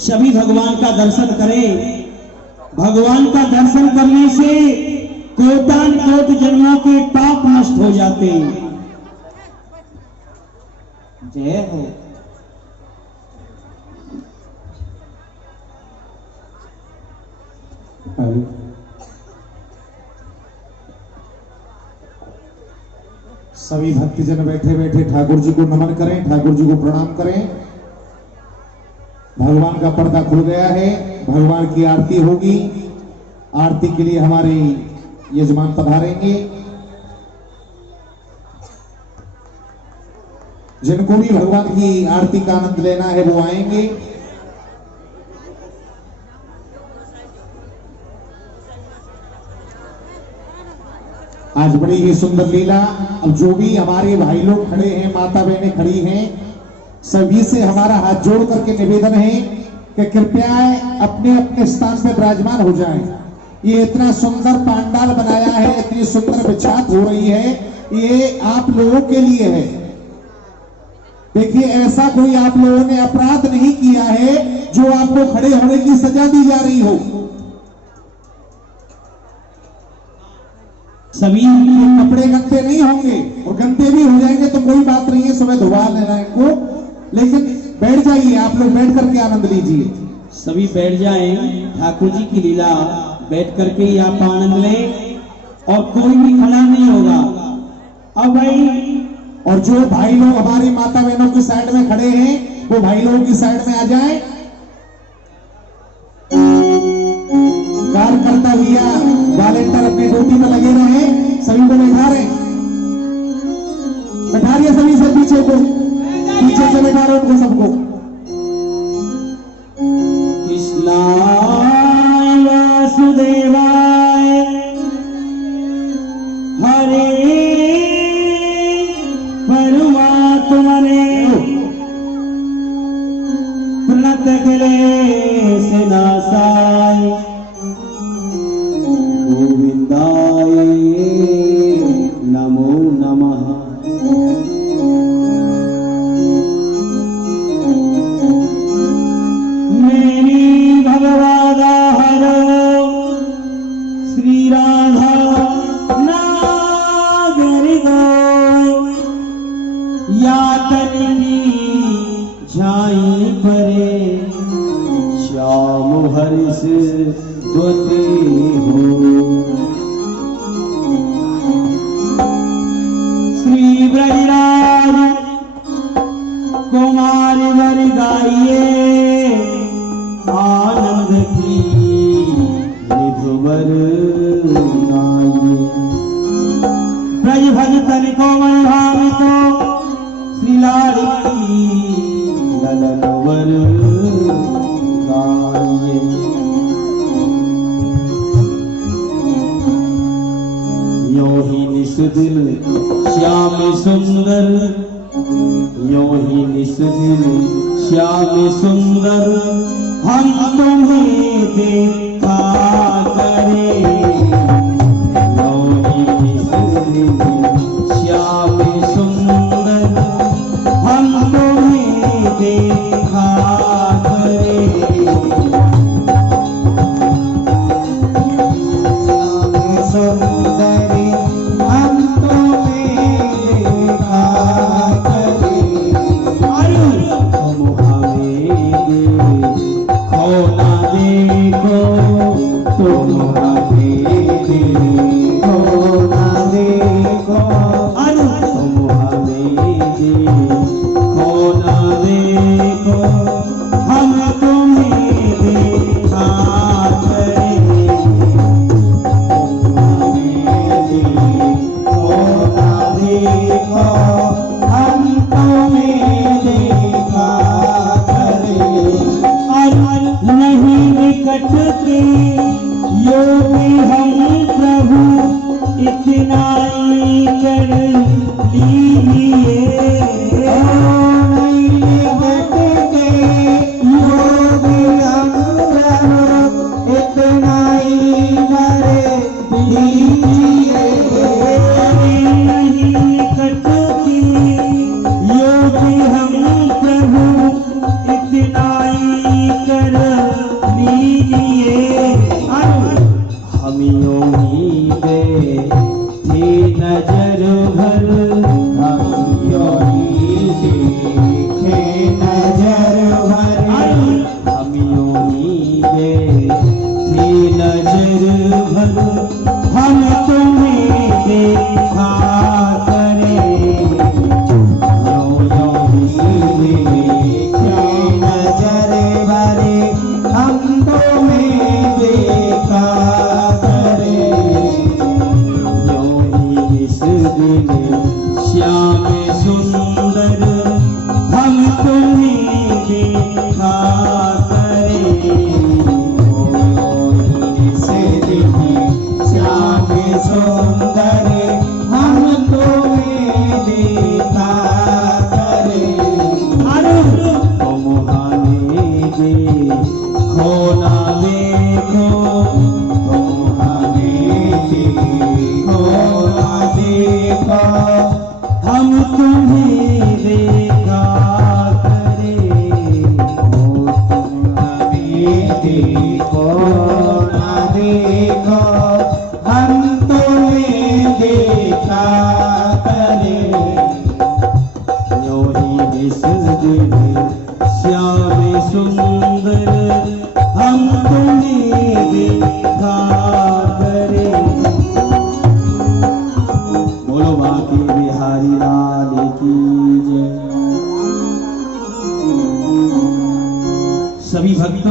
सभी भगवान का दर्शन करें। भगवान का दर्शन करने से कोटान कोट जन्मों के पाप नष्ट हो जाते हैं। जय हो। सभी भक्तजन बैठे बैठे ठाकुर जी को नमन करें, ठाकुर जी को प्रणाम करें। भगवान का पर्दा खुल गया है, भगवान की आरती होगी। आरती के लिए हमारे यजमान पधारेंगे। जिनको भी भगवान की आरती का आनंद लेना है वो आएंगे। आज बड़ी ही सुंदर लीला। अब जो भी हमारे भाई लोग खड़े हैं, माता बहनें खड़ी हैं, सभी से हमारा हाथ जोड़ करके निवेदन है कि कृपया अपने अपने स्थान पर विराजमान हो जाएं। ये इतना सुंदर पंडाल बनाया है, इतनी सुंदर बिछात हो रही है, ये आप लोगों के लिए है। देखिए, ऐसा कोई आप लोगों ने अपराध नहीं किया है जो आपको खड़े होने की सजा दी जा रही हो। सभी कपड़े गंदे नहीं होंगे, और गंदे भी हो जाएंगे तो कोई बात नहीं है, सुबह धुआ लेना इनको, लेकिन बैठ जाइए, आप लोग बैठ करके आनंद लीजिए। सभी बैठ जाएं। ठाकुर जी की लीला बैठ करके ही आप आनंद लें, और कोई भी खड़ा नहीं होगा। अब भाई, और जो भाई लोग हमारी माता बहनों की साइड में खड़े हैं, वो भाई लोगों की साइड में आ जाएं। कार्यकर्ता भैया वॉलेंटियर अपनी ड्यूटी में लगे रहे, सभी को बैठा रहे, बैठा रही है सभी से पीछे को, पीछे से बैठा रहे उनको सबको। कृष्णाय वासुदेवाय हरे परमात्मने प्रणत क्लेश नाशाय गोविंदाय नमो नमः। मेरी भगवादा हरो श्री राधा नागरी गो या तनी झाई परे श्याम हर्ष द्वते हो। श्री ब्रजराज कुमारी वर गाइए आनंद की निधुवर गाइए। ब्रज भज तन कोमल भावित श्री लाड़ी ललनवर गाइए। यो ही निस दिल श्याम सुंदर, यो ही निस दिल श्याम सुंदर, हम तुम्हें देखा करे। यो ही निस दिल श्याम सुंदर, हम तुम्हें देखा करे। सुंदरी हम तुम्हें देखा करे। तुम हमें देखो ना देखो, तुम हमें देखो ना देखो, तुम हमें देखो ना देखो, हम तुम्हें देखा करें। तुम हमें देखो ना देखो, हम तुम्हें देखा करें। और नहीं निकट के यो करे से देखे श्याम सुंदर हम तुम्हें देखा करे तुम्हारे देखो ना देखो तुम्हारे देखो ना देखो हम तुम्हें देखा करे देखो ना देखो हम तुम्हें देखा करे यो ही विसर्जन श्याम सुंदर हम तुम्हें देखा करे। बोलो बाकी बिहारी लाल की जय। सभी भक्त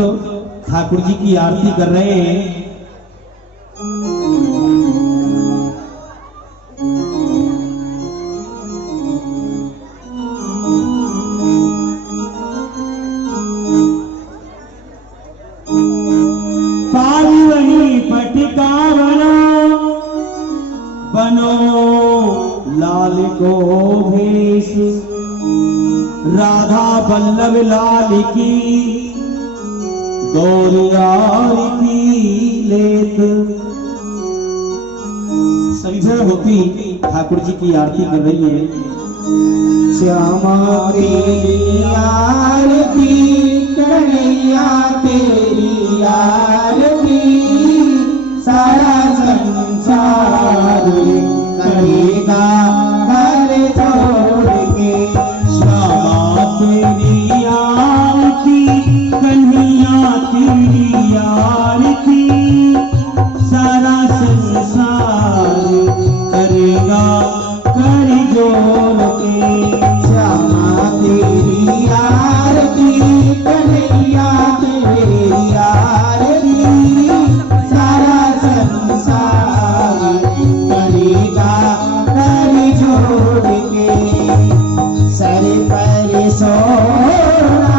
ठाकुर जी की आरती कर रहे हैं। पारिवही पटिका बनो लाल को भेष राधा वल्लभ लाल की गौरियार की लेत। सभी होती ठाकुर जी की आरती कर रही है। श्यामा तेरी आरती कन्हैया तेरी आरती सारा संसार करेगा घर छोड़ के। श्यामा तेरी आरती कन्हैया तेरी आरती सारा संसार करेगा कर जोड़ के। श्यामा तेरी आरती कन्हैया तेरी आरती सारा संसार करेगा कर जोड़ के। सर पर सोना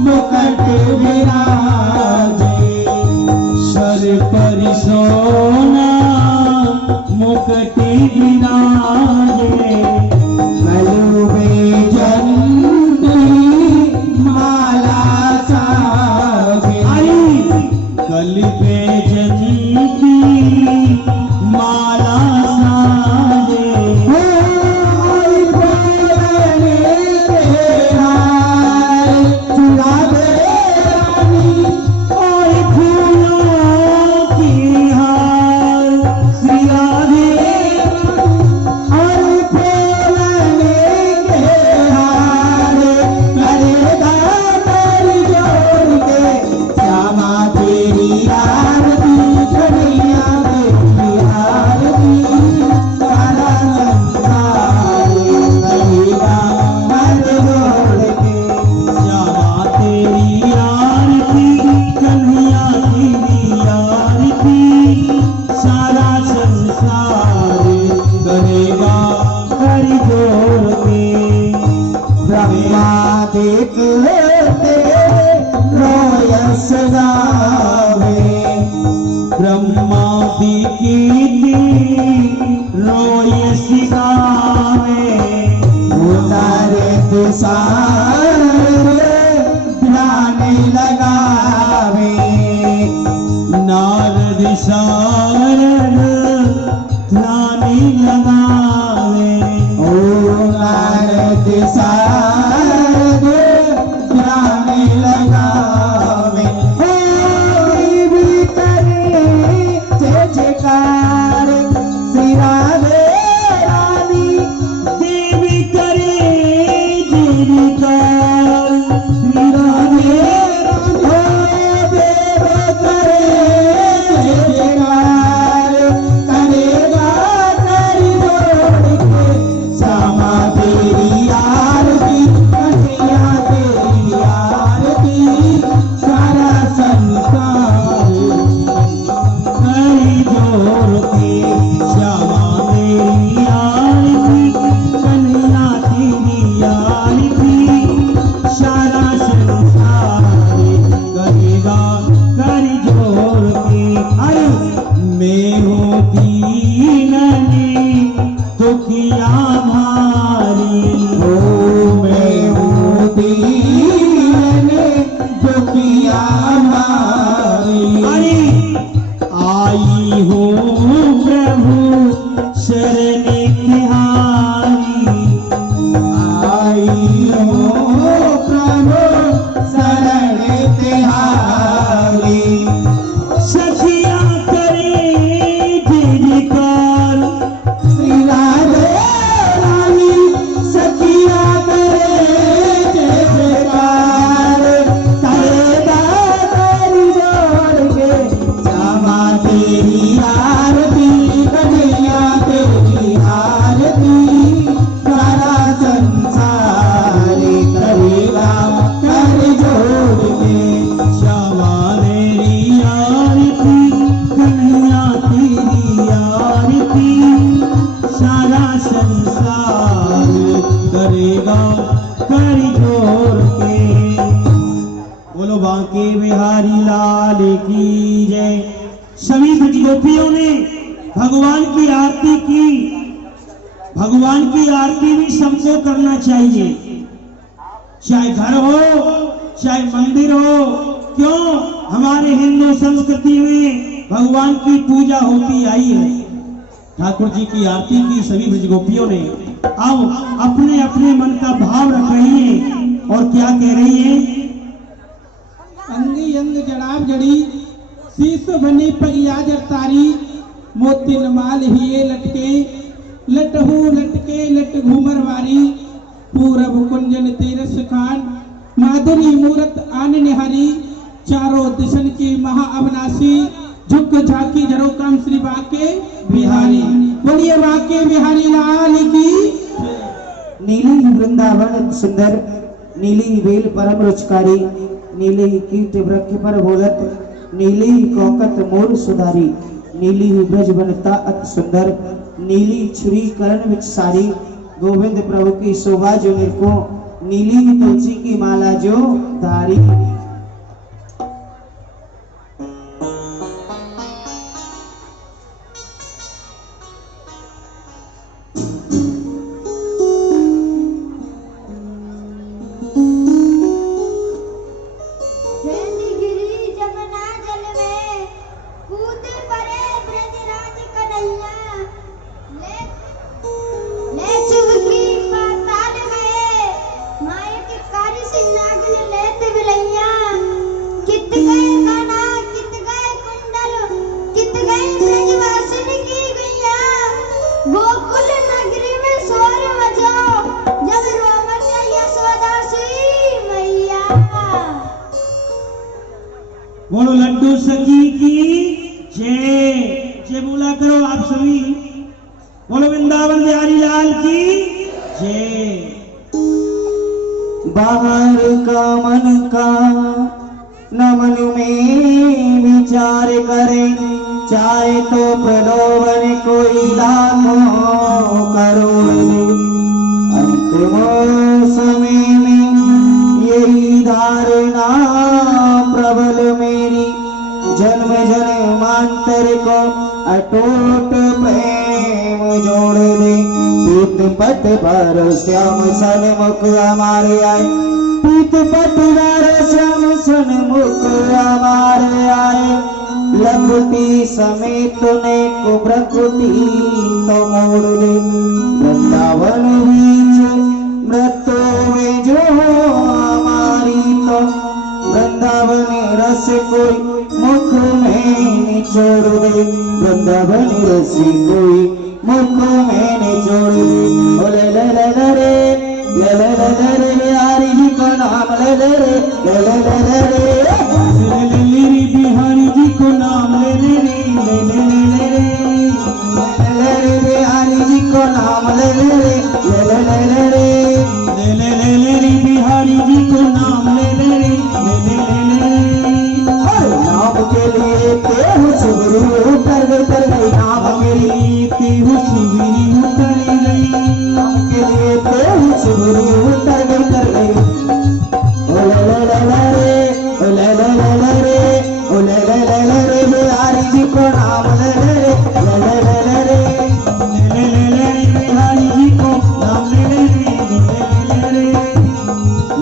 मुकुट विराजे सर पर सोना मुकुट विराजे गले में चंद्री माला साजे गले पे चंद्री माला साजे चुरा दे रानी और फूलों की हार श्री राधे और फूलने के हार करेगा कर जोड़ के। श्यामा तेरी आरती कन्हैया तेरी आरती सारा संसार करेगा कर जोड़ के। श्यामा तेरी आरती कन्हैया तेरी आरती सारा संसार करेगा कर जोड़ के। ब्रह्मा देख लेते रोयस गावे ब्रह्मा दीकी रोयस गावे उतारे तुषार ध्यान लगावे नारद शारद ध्यान लगावे ओ नारद शारद ध्यान लगावे भी करे जय जयकार श्री राधे रानी देवी करे जय जयकार श्री राधे रानी देव करे जय जयकार करेगा कर जोड़ के। श्यामा तेरी आरती कन्हैया तेरी आरती सारा संसार करी जोड़ के। श्यामा तेरी आरती कन्हैया तेरी आरती सारा संसार बोलो बांके बिहारी लाल की जय। सभी ब्रज गोपियों ने भगवान की आरती की। भगवान की आरती भी सबको करना चाहिए, चाहे घर हो चाहे मंदिर हो। क्यों? हमारे हिंदू संस्कृति में भगवान की पूजा होती आई है। ठाकुर जी की आरती की सभी ब्रज गोपियों ने। आओ अपने अपने मन का भाव रख रही है और क्या कह रही है? अंगी अंग जड़ाब जड़ी शीश बनी पहिया जरतारी मोतिन माल हिए लटके लटहू लटके लट घूमर वारी पूरब कुंजन तेरस खान माधुरी मूरत आन निहारी चारों दिशन की महा अविनाशी झुक झाकी झरो काम श्री बाके बिहारी। बोलिए बाके बिहारी लाल की। नीली वृंदावन सुंदर नीली वेल परम रुचकारी नीली कीट वृक्ष पर बोलत नीली कौकत मोर सुधारी नीली ब्रज बनता अति सुंदर नीली छुरी करण विच सारी गोविंद प्रभु की शोभा जो मेरे को नीली तुलसी की माला जो धारी। बोलो लड्डू सखी की जय। जय बोला करो आप सभी। बोलो वृंदावन बिहारी लाल की जय। बाहर का मन का न मन में विचार करे चाहे तो प्रलोभन कोई लाखों करोड़ दे अंतिम समय में यही धारणा प्रबल मेरी जन्म जन्मांतर को अटूट प्रेम जोड़ दे पीत पट पर श्याम सन्मुख हमारे आए पीत पट पर श्याम सन्मुख हमारे आए लखुटी समेत ने को प्रकृति तो मोड़ दे वृंदावन बीच मृत्यु में जो हमारी तो वृंदावन रस कोई मुख में निचोड़ दे वृंदावन रस कोई मुख में निचोड़ दे। ओ ले ले ले ले रे ले ले ले ले रे हरि जी का नाम ले ले रे ले ले ले ले रे ले ले ले रे बिहारी जी को नाम ले ले रे ले ले ले ले रे ले रे हरि जी को नाम ले ले रे ले ले ले ले रे ले ले ले ले रे बिहारी जी को नाम ले ले रे ले ले ले ले रे। नाम के लिए तेहु शिवरी उतर गई नाम के लिए तेहु शिवरी उतर गई नाम के लिए तेहु शिवरी उतर गई ओ ले ले ले ले रे ओ ले ले ले ले रे ओ ले ले ले ले रे बिहारी जी को नाम ले ले रे ले ले ले ले रे ले ले ले रे बिहारी जी को नाम ले ले रे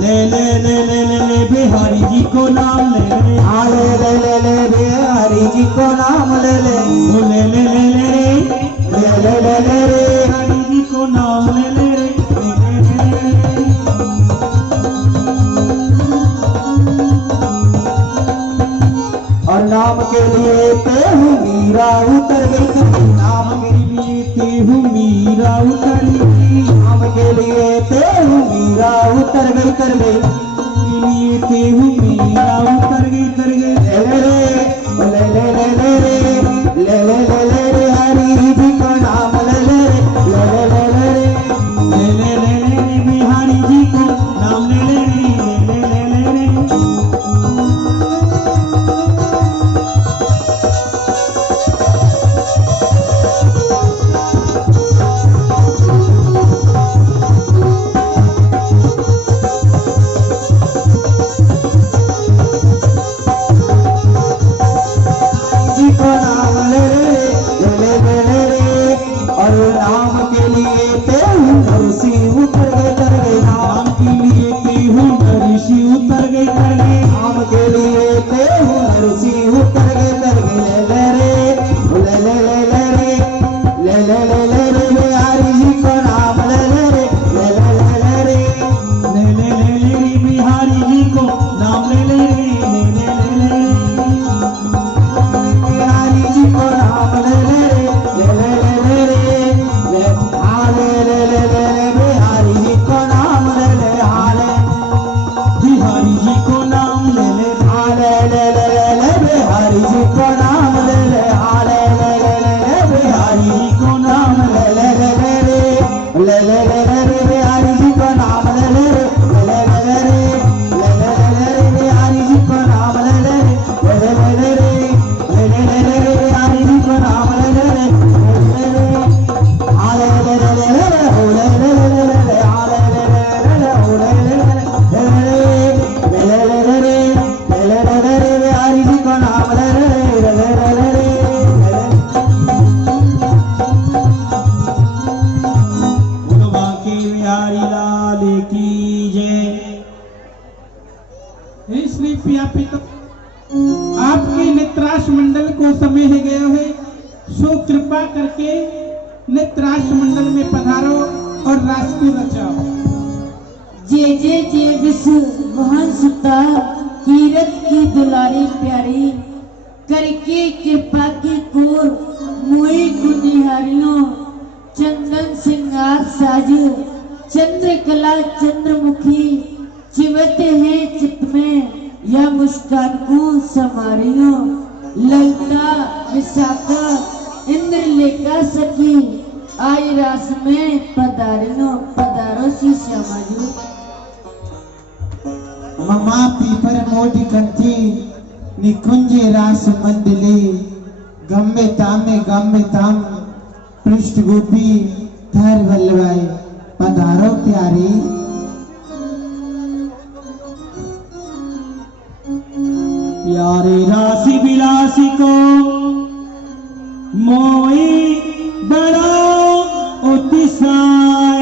ले ले ले ले ले ले बिहारी जी को नाम ले ले हाँ ले ले ले ले बिहारी जी को नाम ले ले ले ले ले ले रे ले ले ले ले रे बिहारी जी को नाम ले ले रे और नाम के लिए तेहु मीरा उतर गई नाम के लिए तेहु मीरा उतर गई नाम के लिए तेहु मीरा उतर गई कर गई लिए तेहु मीरा उतर गई कर गई ले ले ले ले ले ले ले ले ले ले रे हरि जी का नाम ले ले ले ले ले ले ले ले ले ले बिहारी जी को नाम ले ले ले ले ले ले कृपया पिता आपके नेत्राश मंडल को समय है गया है, सो कृपा करके नेत्राश मंडल में पधारो और रास्ते बचाओ। जे विश्व महान सुता कीरत की दुलारी प्यारी करके कृपा की कोर मोई गुनिहारियों चंदन सिंगार साजू चंद्रकला चंद्रमुखी चिवते हैं चित्त में या मुस्कान को समारियों ललता विशाखा इंद्रलेखा सखी आई रास में पधारियों पधारो सी समाजू। ममा पीपर मोटी कंठी निकुंजे रास मंडली गम्मे ताम पृष्ठ गोपी धर वल्लभाई पधारो प्यारी। प्यारे राशि विलासी को मोई बड़ा उत्साह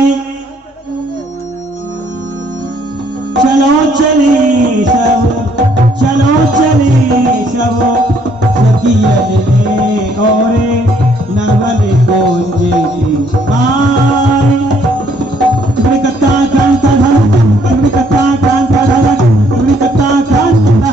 चलो चले सब सखियने और नवल गोंजे की आय कता कांता धर कता कांता धर कता कांता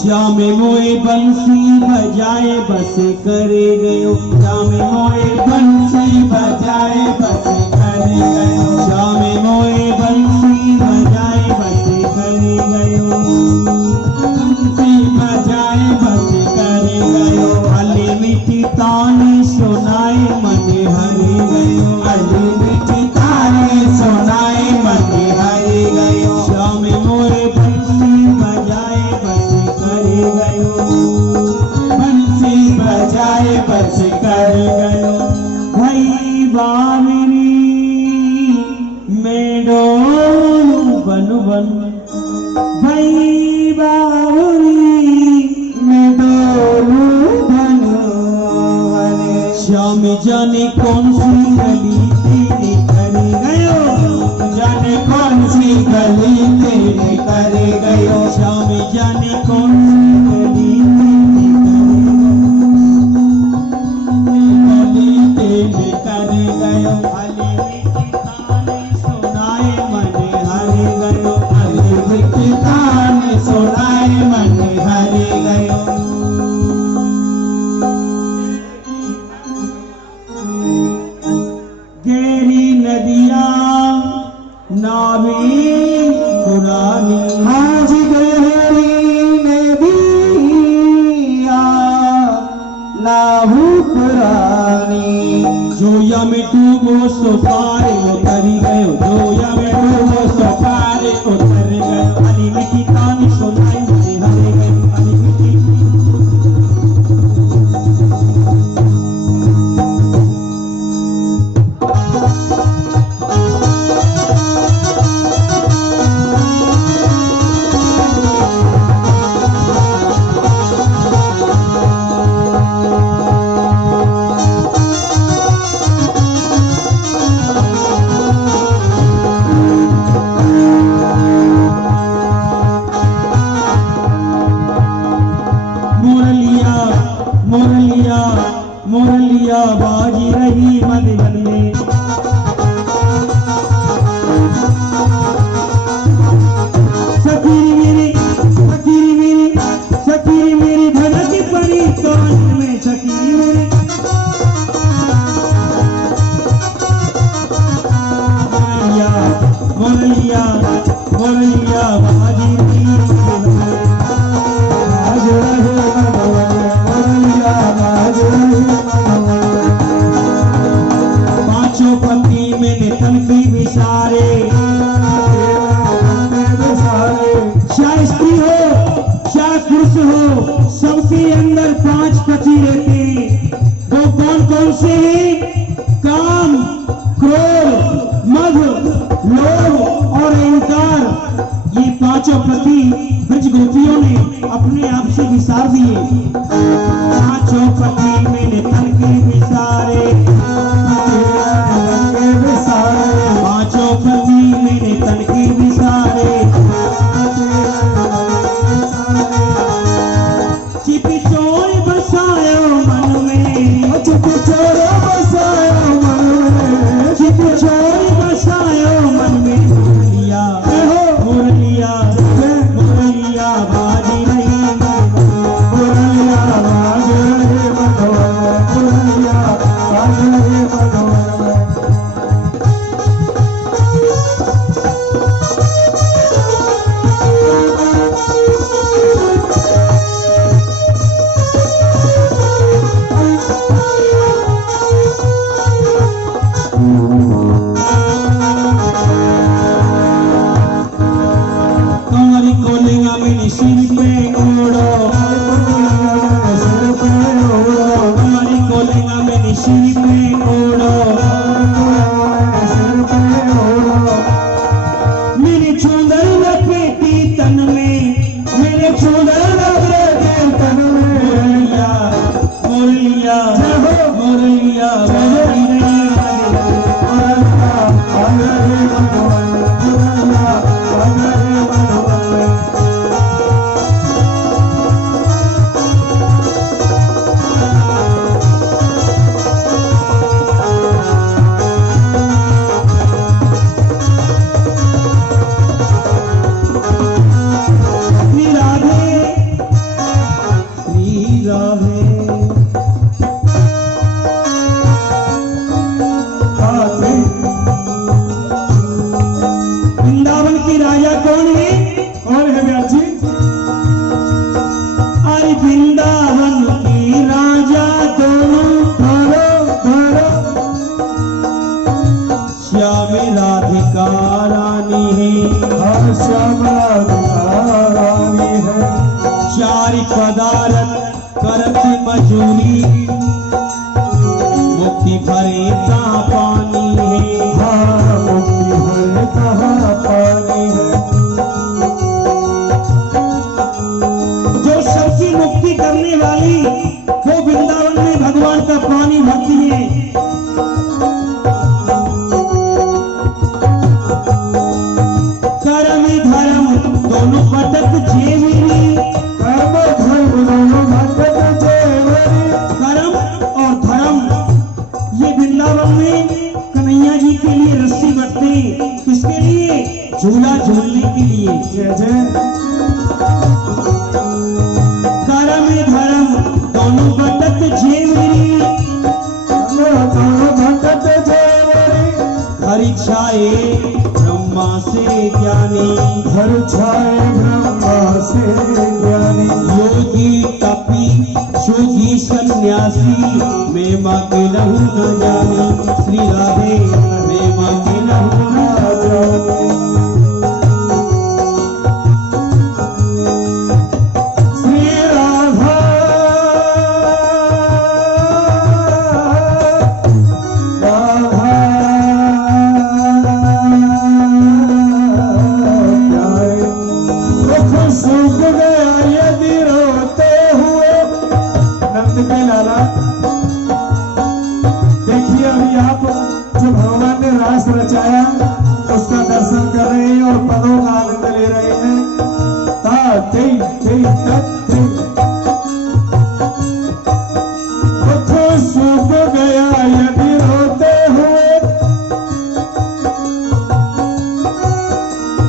श्याम मोए बंसी बजाए बस करे गयो श्याम मोए बंसी बजाए बस करे गयो श्याम मोए बंसी बजाए बस करे गयो बंसी बजाए बस करे गयो अली मिठी ताने सुनाए मन हरि गयो अली मिठी ताने सुनाए मन हरि गयो श्याम मोए बंसी बजाए बस करे गयो बंसी बजाए बस कर गयो भई बावरी मेडो बन बन भई बावरी मेडो बन बन श्याम जाने कौन सी गली तेरे कर गयो जाने कौन सी गली तेरे कर गयो श्याम जाने कौन सी गली तेरे कर गयो अली मिठी ताने सुनाए मन हरि गयो अली मिठी ताने सुनाए मन हरि गयो। गहरी नदिया नावी पुरानी आज गहरी नदिया नाहू पुरानी जोया में डूबो सो पार उतरी गयो जोया में डूबो सो पार उतर गयो अली मिठी ताने सुनाए मन हरि गयो अली मिठी मोरलिया बाजी रही मन मन में सखीरी मेरी धड़क पड़ी कान में सखीरी मेरी मोरलिया बाजी रही मन में आज पांचों पति मैंने तन की विसारे चाहे स्त्री हो चाहे पुरुष हो सबके अंदर 5 पति रहते हैं। वो कौन कौन से हैं? काम, क्रोध, मद, लोभ और अहंकार। ये पांचों पति ब्रज गोपियों ने अपने आप से विसार दिए। पांचों पति मैंने तन के विसारे पांचों राधिका रानी है, हाँ श्यामला राधिका रानी है। चार पदार्थ करत मजूरी, मुक्ति भरे कहाँ पानी है, हाँ मुक्ति भरे कहाँ पानी है। जो सबकी मुक्ति करने वाली वो वृंदावन में भगवान का पानी भरती है। कर्म धर्म दोनों भटक जेवरी, कर्म धर्म दोनों भटक जेवरी। कर्म और धर्म ये वृंदावन में कन्हैया जी के लिए रस्सी बटते, किसके लिए? झूला झूलने के लिए। जय जय। कर्म धर्म दोनों भटक जेवरी, दोनों भटक जेवरी। हरि छाए ब्रह्मा से ज्ञानी, घर छाए ब्रह्मा से ज्ञानी। योगी तपी जोगी सन्यासी, मैं माँ के लहू न जानी। श्री राधे मैं माँ के लहू न जानी। श्री राधा राधा प्यारे दुख सूख गया यदि रोते हुए। नंद के लाला देखिए, अभी आप जो भगवान ने रास रचाया उसका दर्शन कर रहे हैं और पदों का आनंद ले रहे हैं। ता ते ते तत् ते। दुख सूख गया यदि रोते हुए,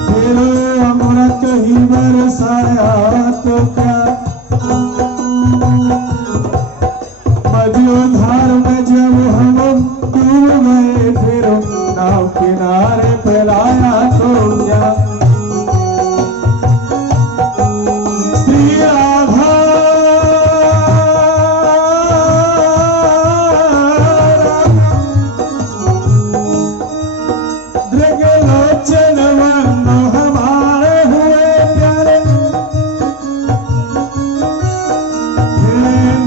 फिर अमृत ही बरसाया तो क्या। मझधार में जब हम डूब गए, फिर नाव किनारे पे लाया तो क्या। श्री राधा दृगलोचन वर्ण हमारे हुए प्यारे।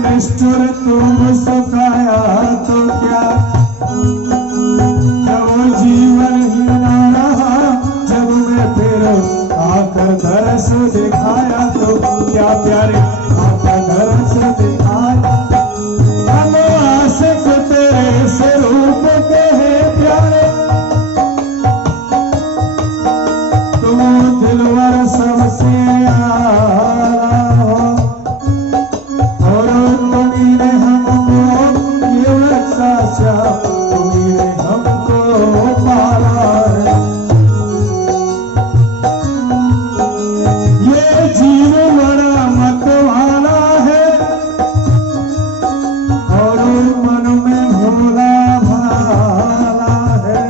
निष्ठुर तुम सुखाया तो क्या। जब जीवन ही ना रहा, जब मैं फिर आकर दरस दिखाया तो क्या प्यारे। आकर दरस दिखाया। हम आशिक तेरे स्वरूप के हैं प्यारे। तुम दिलवर सबसे आला हो, और तुम्ही ने हमको ये रक्षा, तुम्ही ने हमको पाला है। ये जीव बड़ा मतवाला है, और मन में भोला भाला है।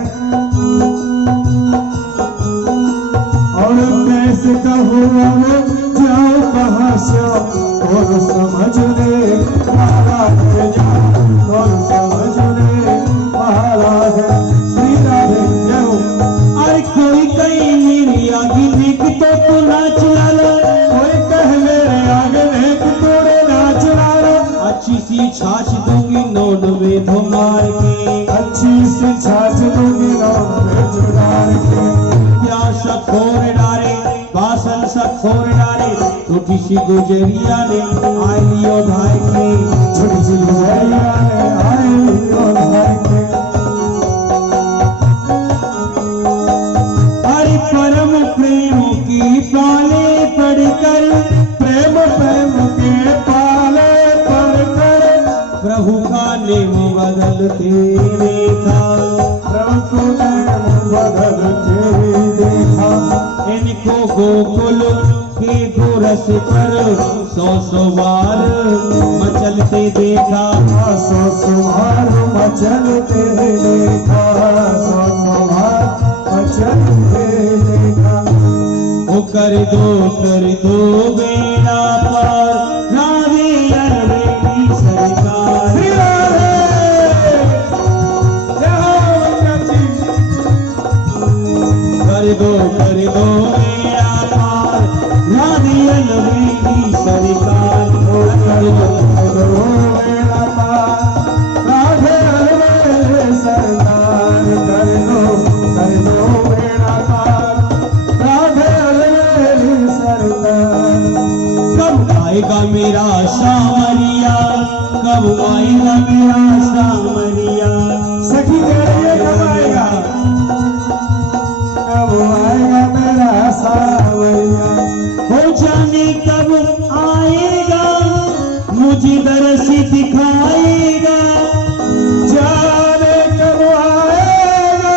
और कैसे कहूँ अब जाओ कहाँ से, और समझ ले माला है, जाओ और समझ ले माला है। श्री राधे जय हो। अरे कोई कहीं मेरी आगे देख तो तू नाच लाला, कोई कह मेरे आगे देख तूने नाच लाला। अच्छी सी छाछ दूंगी नोट में धुमार के, अच्छी सी छाछ दूंगी नौन में जुगाड़ के। क्या सब खोर डारे बासन सब खोर डारे, छोटी सी गुजरिया ने आई लियो भाई के। छोटी सी गुजरिया ने आई लियो भाई के। हरि परम प्रेम की पाले पढ़कर, प्रेम प्रेम के पाले पढ़कर, प्रभु का नेम बदलते देखा। प्रभु ने बदलते देखा। इनको गोकुल के गोरस पर 100 बार मचलते देखा। 100 बार मचलते देखा। 100 बार मचलते देखा। वो कर दो बेड़ा पार, राधे अरबेली सरकार। श्री राधे जय हो गंगा जी। दो मेरा पार, नारियल मेरी सरकार कर दो मेरा पार, नारियल मेरी सरकार कर दो मेरा पार, नारियल मेरी सरकार। कब आएगा मेरा सामरिया, कब आएगा मेरा सामरिया, सखी मेरे कब आएगा, कब आएगा मेरा सावरिया। हो जाने कब आएगा, मुझे दरस दिखाएगा, जाने कब आएगा,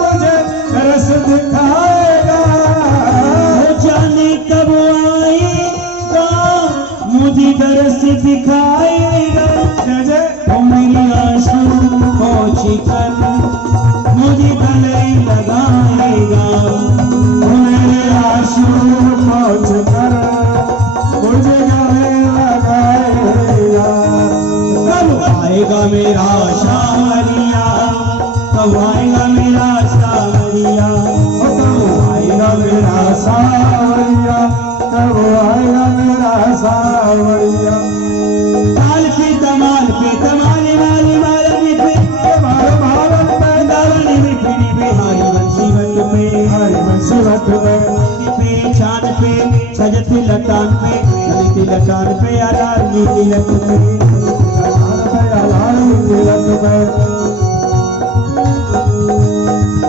मुझे दरस दिखाएगा। हो जाने कब आएगा, मुझे दरस दिखाएगा। ओ मेरी आंसू पहुंची कर मुझे गले लगाएगा, मेरे आंसू पहुंच कर मुझे गले लगाएगा। कब आएगा मेरा सावरिया, कब आएगा मेरा सावरिया, कब आएगा मेरा सावरिया, कब आएगा मेरा सावरिया। ताल पे तमाल पे तमाले माली मालनी पे भावन पे दावनी में फिरी पे हरी बंसी वट पे चांद पे सजती लटान पे ललिती लटान पे अलार की तिलक पे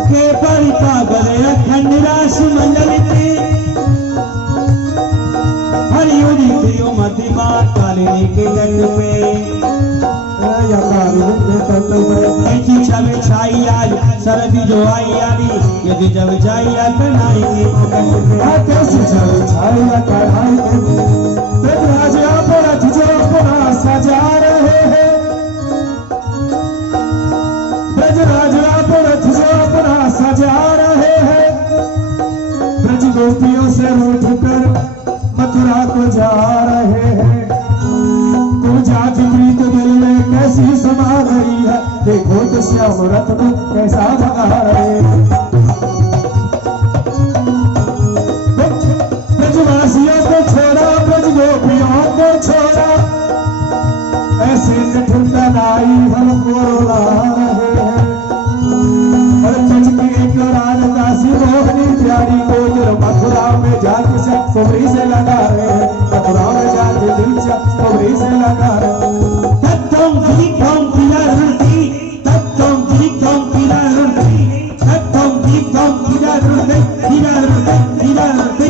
के परिता गले अखंड रास मंडल पे हरि उदित यो मध्यमा कालिनी के तट पे ऐसी छवि छाई आज सरदी जो आई आली, यदि जब जाई कढ़ाई के पकड़ पे कैसी छवि छाई कढ़ाई के राज अपना तुझे अपना सजा रहे हैं, ब्रज राज अपना तुझे अपना सजा रहे हैं। ब्रज गोपियों से रूठ कर मथुरा को जा रहे हैं। तू जाति प्रीत दिल में कैसी समा रही है, देखो तो श्याम रत्न कैसा भगा रहे हैं। ब्रजवासियों को छोड़ा, ब्रज गोपियों को छोड़ा, ऐसे निठुर कनाई हमको रुला रहे हैं। और ब्रज की एक राजदासी मोहनी प्यारी को दिल मथुरा में जाके से कुमरी से लगा रहे हैं, मथुरा में जाके दिल से कुमरी से लगा रहे हैं। तत्तम दीपम पिलारुति, तत्तम दीपम पिलारुति, तत्तम दीपम पिलारुति, पिलारुति, पिलारुति।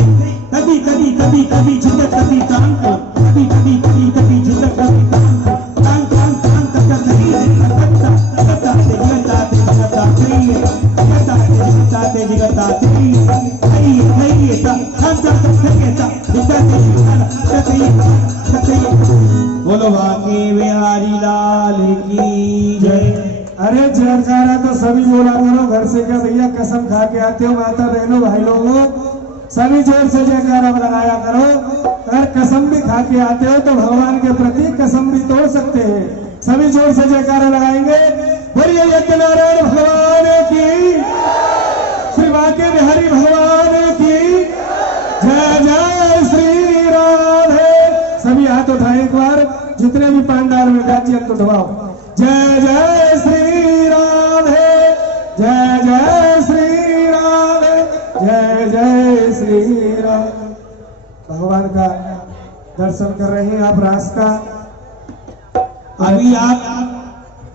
तभी तभी तभी तभी जिंदत तभी तान को, तभी तभी तभी तभी जिंदत तभी तान को, तान तान तान तक नहीं है, तत्ता तत्ता जगता जगता नहीं है, तत्ता जगता नहीं है, नहीं है ता हम तक नहीं ता बोलो बाकी बिहारी लाल की जय। अरे जयकारा तो सभी बोला करो, घर से क्या भैया कसम खा के आते हो माता बहनों भाई लोगों, सभी जोर से जयकारा लगाया करो। अगर कसम भी खा के आते हो तो भगवान के प्रति कसम भी तोड़ सकते हैं। सभी जोर से जयकारा लगाएंगे। बोलिए यज्ञनारायण भगवान की, श्री बांके बिहारी भगवान की जय। जय श्री राधे। सभी हाथ उठाए एक बार, जितने भी पांडाल में जाती है तो उठवाओ। जय जय श्री राधे, जय जय श्री राधे, जय जय श्री राधे। भगवान का दर्शन कर रहे हैं आप रास का। अभी आप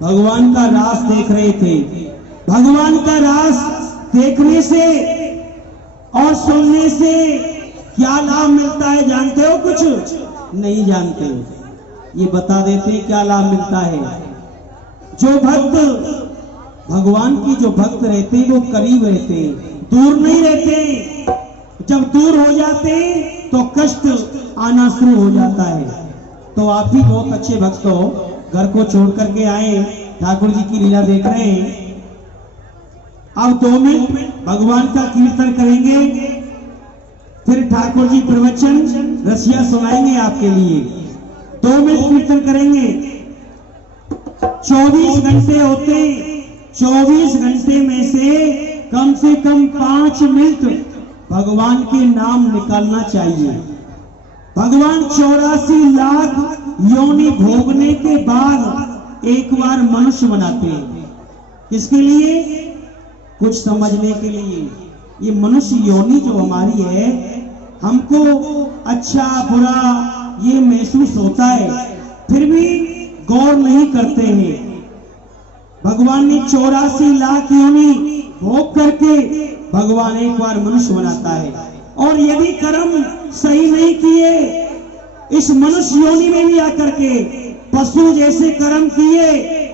भगवान का रास देख रहे थे। भगवान का रास देखने से और सुनने से क्या लाभ मिलता है जानते हो? कुछ नहीं जानते हो। ये बता देते हैं क्या लाभ मिलता है। जो भक्त भगवान की जो भक्त रहते हैं वो करीब रहते हैं, दूर नहीं रहते। जब दूर हो जाते हैं तो कष्ट आना शुरू हो जाता है। तो आप भी बहुत अच्छे भक्त हो, घर को छोड़ करके आए, ठाकुर जी की लीला देख रहे हैं। अब 2 मिनट भगवान का कीर्तन करेंगे, फिर ठाकुर जी प्रवचन रसिया सुनाएंगे आपके लिए। 2 मिनट कीर्तन करेंगे। 24 घंटे होते, 24 घंटे में से कम से कम 5 मिनट भगवान के नाम निकालना चाहिए। भगवान 84 लाख योनि भोगने के बाद एक बार मनुष्य बनाते हैं। किसके लिए? कुछ समझने के लिए। ये मनुष्य योनि जो हमारी है, हमको अच्छा बुरा ये महसूस होता है, फिर भी गौर नहीं करते हैं। भगवान ने 84 लाख योनि भोग करके भगवान एक बार मनुष्य बनाता है। और यदि कर्म सही नहीं किए, इस मनुष्य योनि में भी आकर के पशु जैसे कर्म किए,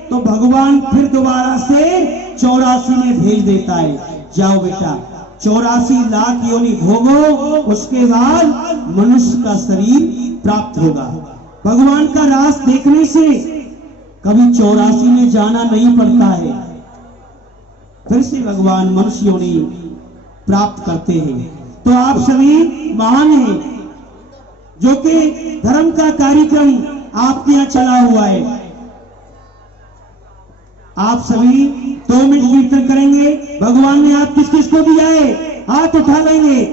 तो भगवान फिर दोबारा से 84 में भेज देता है। जाओ बेटा 84 लाख योनि भोगो, उसके बाद मनुष्य का शरीर प्राप्त होगा। भगवान का रास देखने से कभी 84 में जाना नहीं पड़ता है, फिर से भगवान मनुष्य योनि प्राप्त करते हैं। तो आप सभी महान हैं, जो कि धर्म का कार्यक्रम आपके यहाँ चला हुआ है। आप सभी 2 मिनट कीर्तन करेंगे। भगवान ने आप किस किस को दिया है? हाथ उठा लेंगे।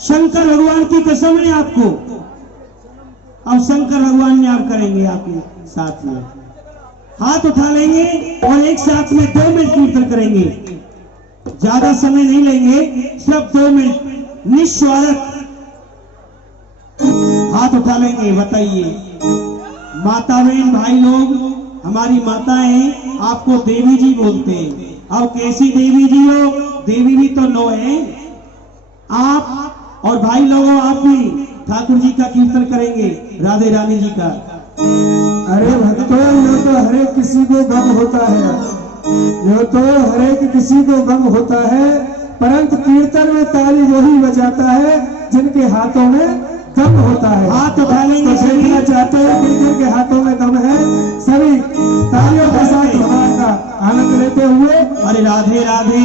शंकर भगवान की कसम है आपको। अब शंकर भगवान ने आप करेंगे आपके साथ में, हाथ उठा लेंगे और एक साथ में 2 मिनट कीर्तन करेंगे। ज्यादा समय नहीं लेंगे, सिर्फ 2 मिनट निस्वार्थ हाथ उठा लेंगे। बताइए माता बहन भाई लोग, हमारी माताएं आपको देवी जी बोलते हैं। अब कैसी देवी जी हो? देवी भी तो 9 है। आप और भाई लोगों, आप भी ठाकुर जी का कीर्तन करेंगे, राधे रानी जी का। अरे भक्तों, ये तो हर एक किसी को गम होता है, ये तो हर एक किसी को गम होता है, परंतु कीर्तन में ताली वही बजाता है जिनके हाथों में दम होता है। हाथ उठा लेंगे। तो देखना चाहते हैं किन के हाथों में दम है, सभी तालियों के साथ भगवान का आनंद लेते हुए। अरे राधे राधे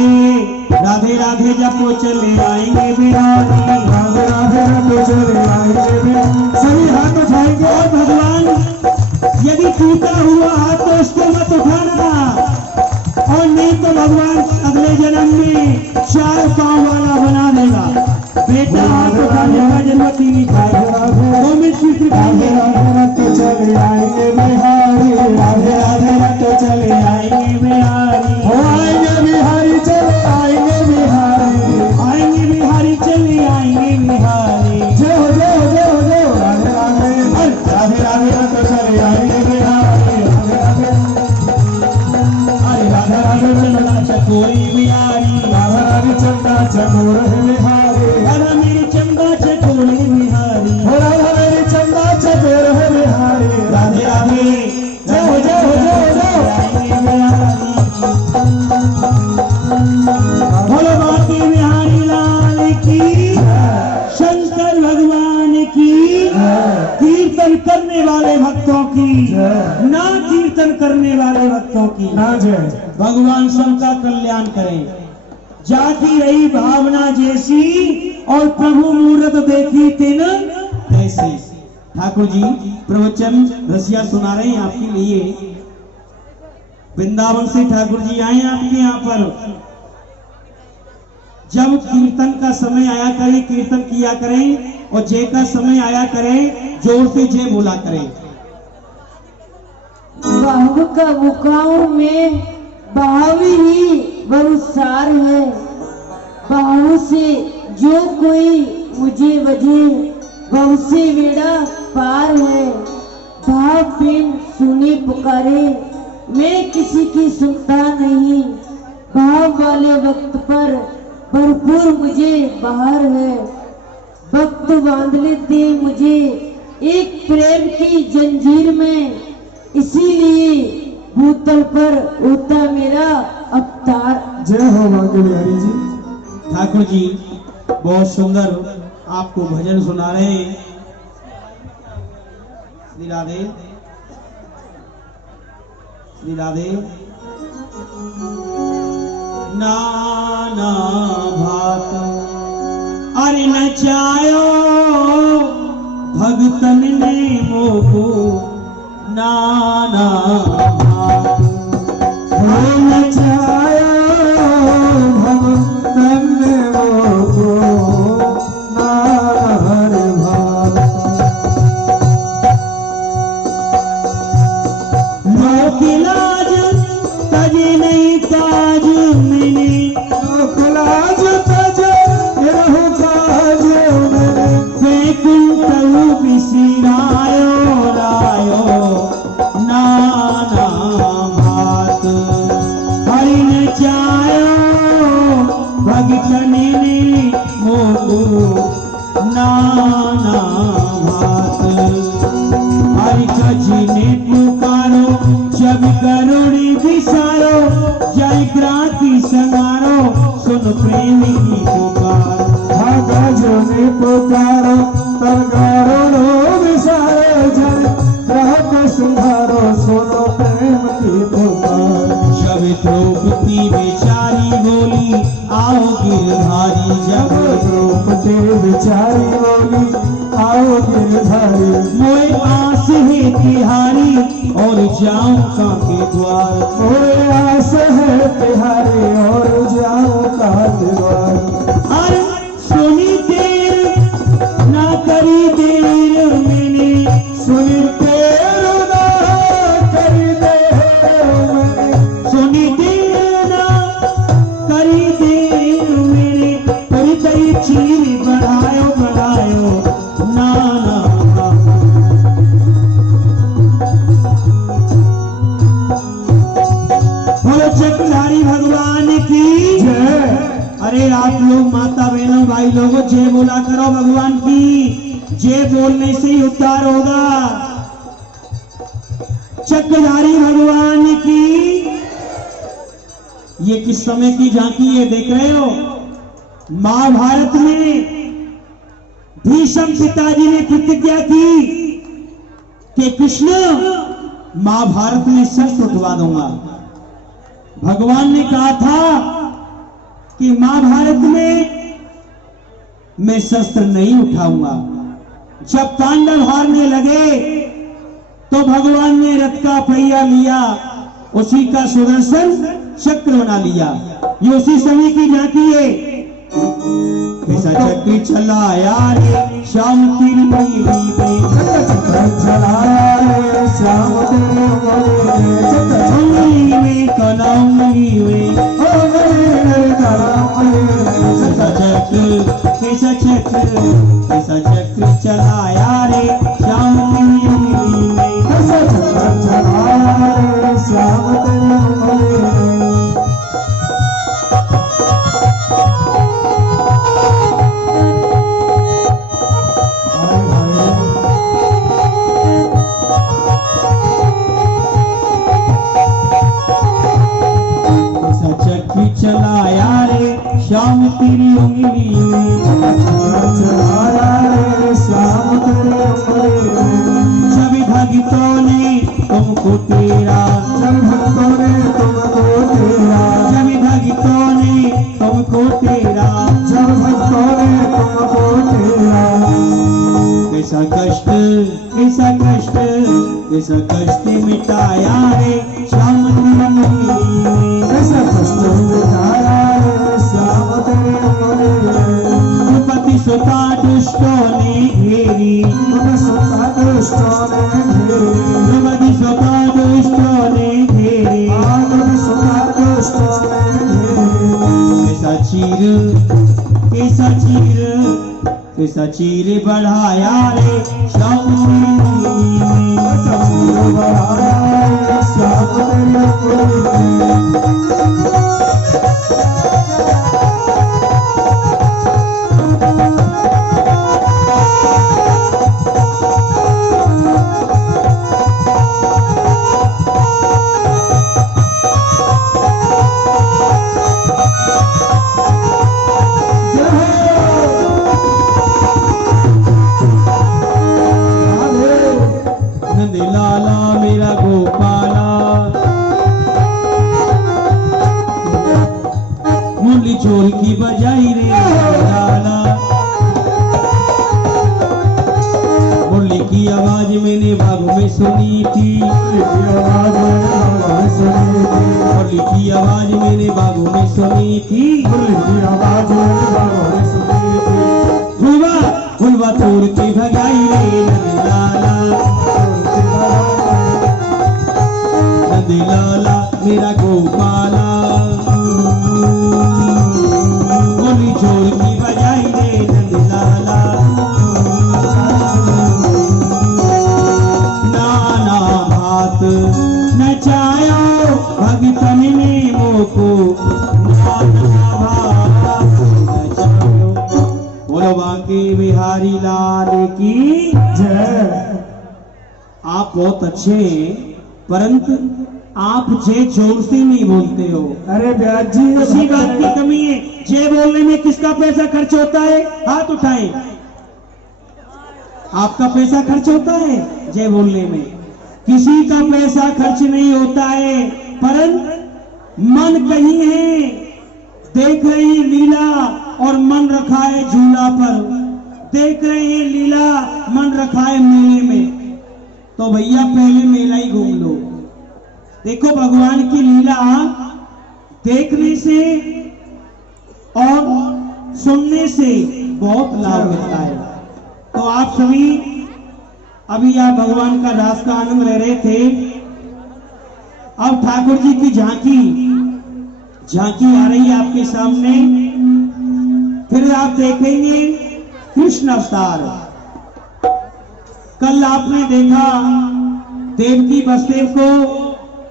राधे राधे जब वो चले आएंगे बिहारी, राधे राधे तो चले आएंगे बिहारी। सभी हाथ उठाएंगे। और भगवान यदि टूटा हुआ हाथ तो उसको मत उठाना, और नहीं तो भगवान अगले जन्म में 4 पांव वाला बना देगा। बेटा हाथ उठाने का जरूरत ही नहीं था। 2 मिनट कीर्तन राधे राधे तो चले आएंगे बिहारी, राधे राधे तो चले आएंगे बिहारी, हो आएंगे बिहारी, चले आएंगे बिहारी, आएंगे बिहारी, चले आएंगे बिहारी। जय हो जय हो जय हो जय हो। राधे राधे राधे राधे तो चले आएंगे बिहारी, राधे राधे। अरे राधा राधे चंदा चकोरी बिहारी, राधा राधे चंदा चकोर बिहारी, राधा मेरी चंदा चकोरी बिहारी, हो राधा मेरी चंदा चकोर बिहारी। राधे राधे जय हो जय हो जय हो जय हो। आएंगे बिहारी। बोलो बाकी बिहारी लाल की, शंकर भगवान की, कीर्तन करने वाले भक्तों की, ना कीर्तन करने वाले भक्तों की। ना जय। भगवान सबका कल्याण करें। जाती रही भावना जैसी, और प्रभु मूर्त देखी तिन ऐसी। ठाकुर जी प्रवचन रसिया सुना रहे हैं आपके लिए। वृंदावन से ठाकुर जी आए आपके यहाँ पर। जब कीर्तन का समय आया करे, कीर्तन किया करें, और जय का समय आया करें, जोर से जय बोला करें। बाहु का मुकाम में बहाव ही बहुसार है। बाहु से जो कोई मुझे बजे, बहु से बेड़ा पार है। भाव बिन सुने पुकारे, मैं किसी की सुनता नहीं। भाव वाले वक्त पर भरपूर मुझे बाहर है। वक्त बांध लेते मुझे एक प्रेम की जंजीर में, इसीलिए भूतल पर होता मेरा अवतार। जय हो बांके बिहारी जी। ठाकुर जी बहुत सुंदर आपको भजन सुना रहे हैं। श्री राधे श्री राधे। नाना भात अरे नचायो भगतन ने मोको, नाना भात हो नचाया भगतन ने ही पुकार। हाँ गाजों ने पुकारो तब गारो विसारे जन ग्रह को सुधारो सुनो प्रेम की पुकार। जब द्रौपदी बेचारी बोली आओ गिरधारी, जब जब द्रौपदी बिचारी बोली आओ गिरधारी। मोए आस है तिहारी और जाऊं काके द्वार। ओए आस है तिहारी और जाओ का द्वार। अरे सुनी देर ना करी देर मैंने, सुनी तेरू ना करी देर मैंने। सुनी देर ना करी देर मैंने, करी करी चीर बढ़ायो बढ़ायो ना ना। बोलो चक्रधारी भगवान की जय। अरे आप लोग माता बहनों भाई लोगों जय बोला करो भगवान की। जय बोलने से ही उद्धार होगा। चक्रधारी भगवान की। ये किस समय की झांकी है देख रहे हो? महाभारत में भीष्म पिताजी ने प्रतिज्ञा की कि कृष्ण महाभारत में शस्त्र उठवा दूंगा। भगवान ने कहा था कि महाभारत में मैं शस्त्र नहीं उठाऊंगा। जब पांडव हारने लगे तो भगवान ने रथ का पहिया लिया, उसी का सुदर्शन चक्र बना लिया। ये उसी समय की झांकी है। ऐसा चक्र चलाया रे श्याम तेरी मैली में, चलाए श्याम तेरे उंगली में कला उंगली में। कैसा चक्र चलाया रे श्याम तेरी उंगली में। श्याम तेरे चलाया रे श्याम तेरी उंगली में। चलाया रे श्याम तेरे उंगली में। सभी भक्तों ने तुमको तेरा, जब भक्तों ने तुमको तेरा, सभी भक्तों ने तुमको तेरा। जब भक्तों ने तुमको तेरा। कैसा कष्ट कैसा कष्ट कैसा कष्ट मिटाया रे श्याम तेरी उंगली में। कैसा कष्ट मिटाया रे श्याम तेरे उंगली में। द्रौपदी सुता दुष्टों ने घेरी, तुम्हें सुता दुष्टों ने घेरी। द्रौपदी सुता दुष्टों ने घेरी। तुम्हें सुता दुष्टों ने घेरी। कैसा चीर बढ़ाया रे श्याम तेरी उंगली में। कैसा चीर बढ़ाया रे श्याम तेरे उंगली में। नंद लाला मेरा गोपाला, मुरली चोल की बजाई रे लाला। मुरली की आवाज मैंने बागों में सुनी थी, मुरली की आवाज मैंने बागों में सुनी थी। फुलवा तोड़ के भगाई रे नंद लाला, नंद लाला मेरा गोपाला। मुरली चोल की बजाई रे नंद लाला। नाना हाथ नचायो भगतन ने मोको, नाना हाथ नचायो। बोलो बांके बिहारी लाल की जय। आप बहुत अच्छे हैं, परंतु आप जय जोर से नहीं बोलते हो। अरे ब्याज जी ये इसी बात की कमी है। जय बोलने में किसका पैसा खर्च होता है? हाथ उठाएं। आपका पैसा खर्च होता है जय बोलने में? किसी का पैसा खर्च नहीं होता है, परंतु मन कहीं है, देख रहे हैं लीला और मन रखा है झूला पर, देख रहे हैं लीला मन रखा है मेले में। तो भैया पहले मेला ही घूम लो। देखो भगवान की लीला देखने से और सुनने से बहुत लाभ मिलता है। तो आप सभी अभी आप भगवान का रास का आनंद ले रहे थे। अब ठाकुर जी की झांकी आ रही है आपके सामने। फिर आप देखेंगे कृष्ण अवतार। कल आपने देखा देवकी वसुदेव को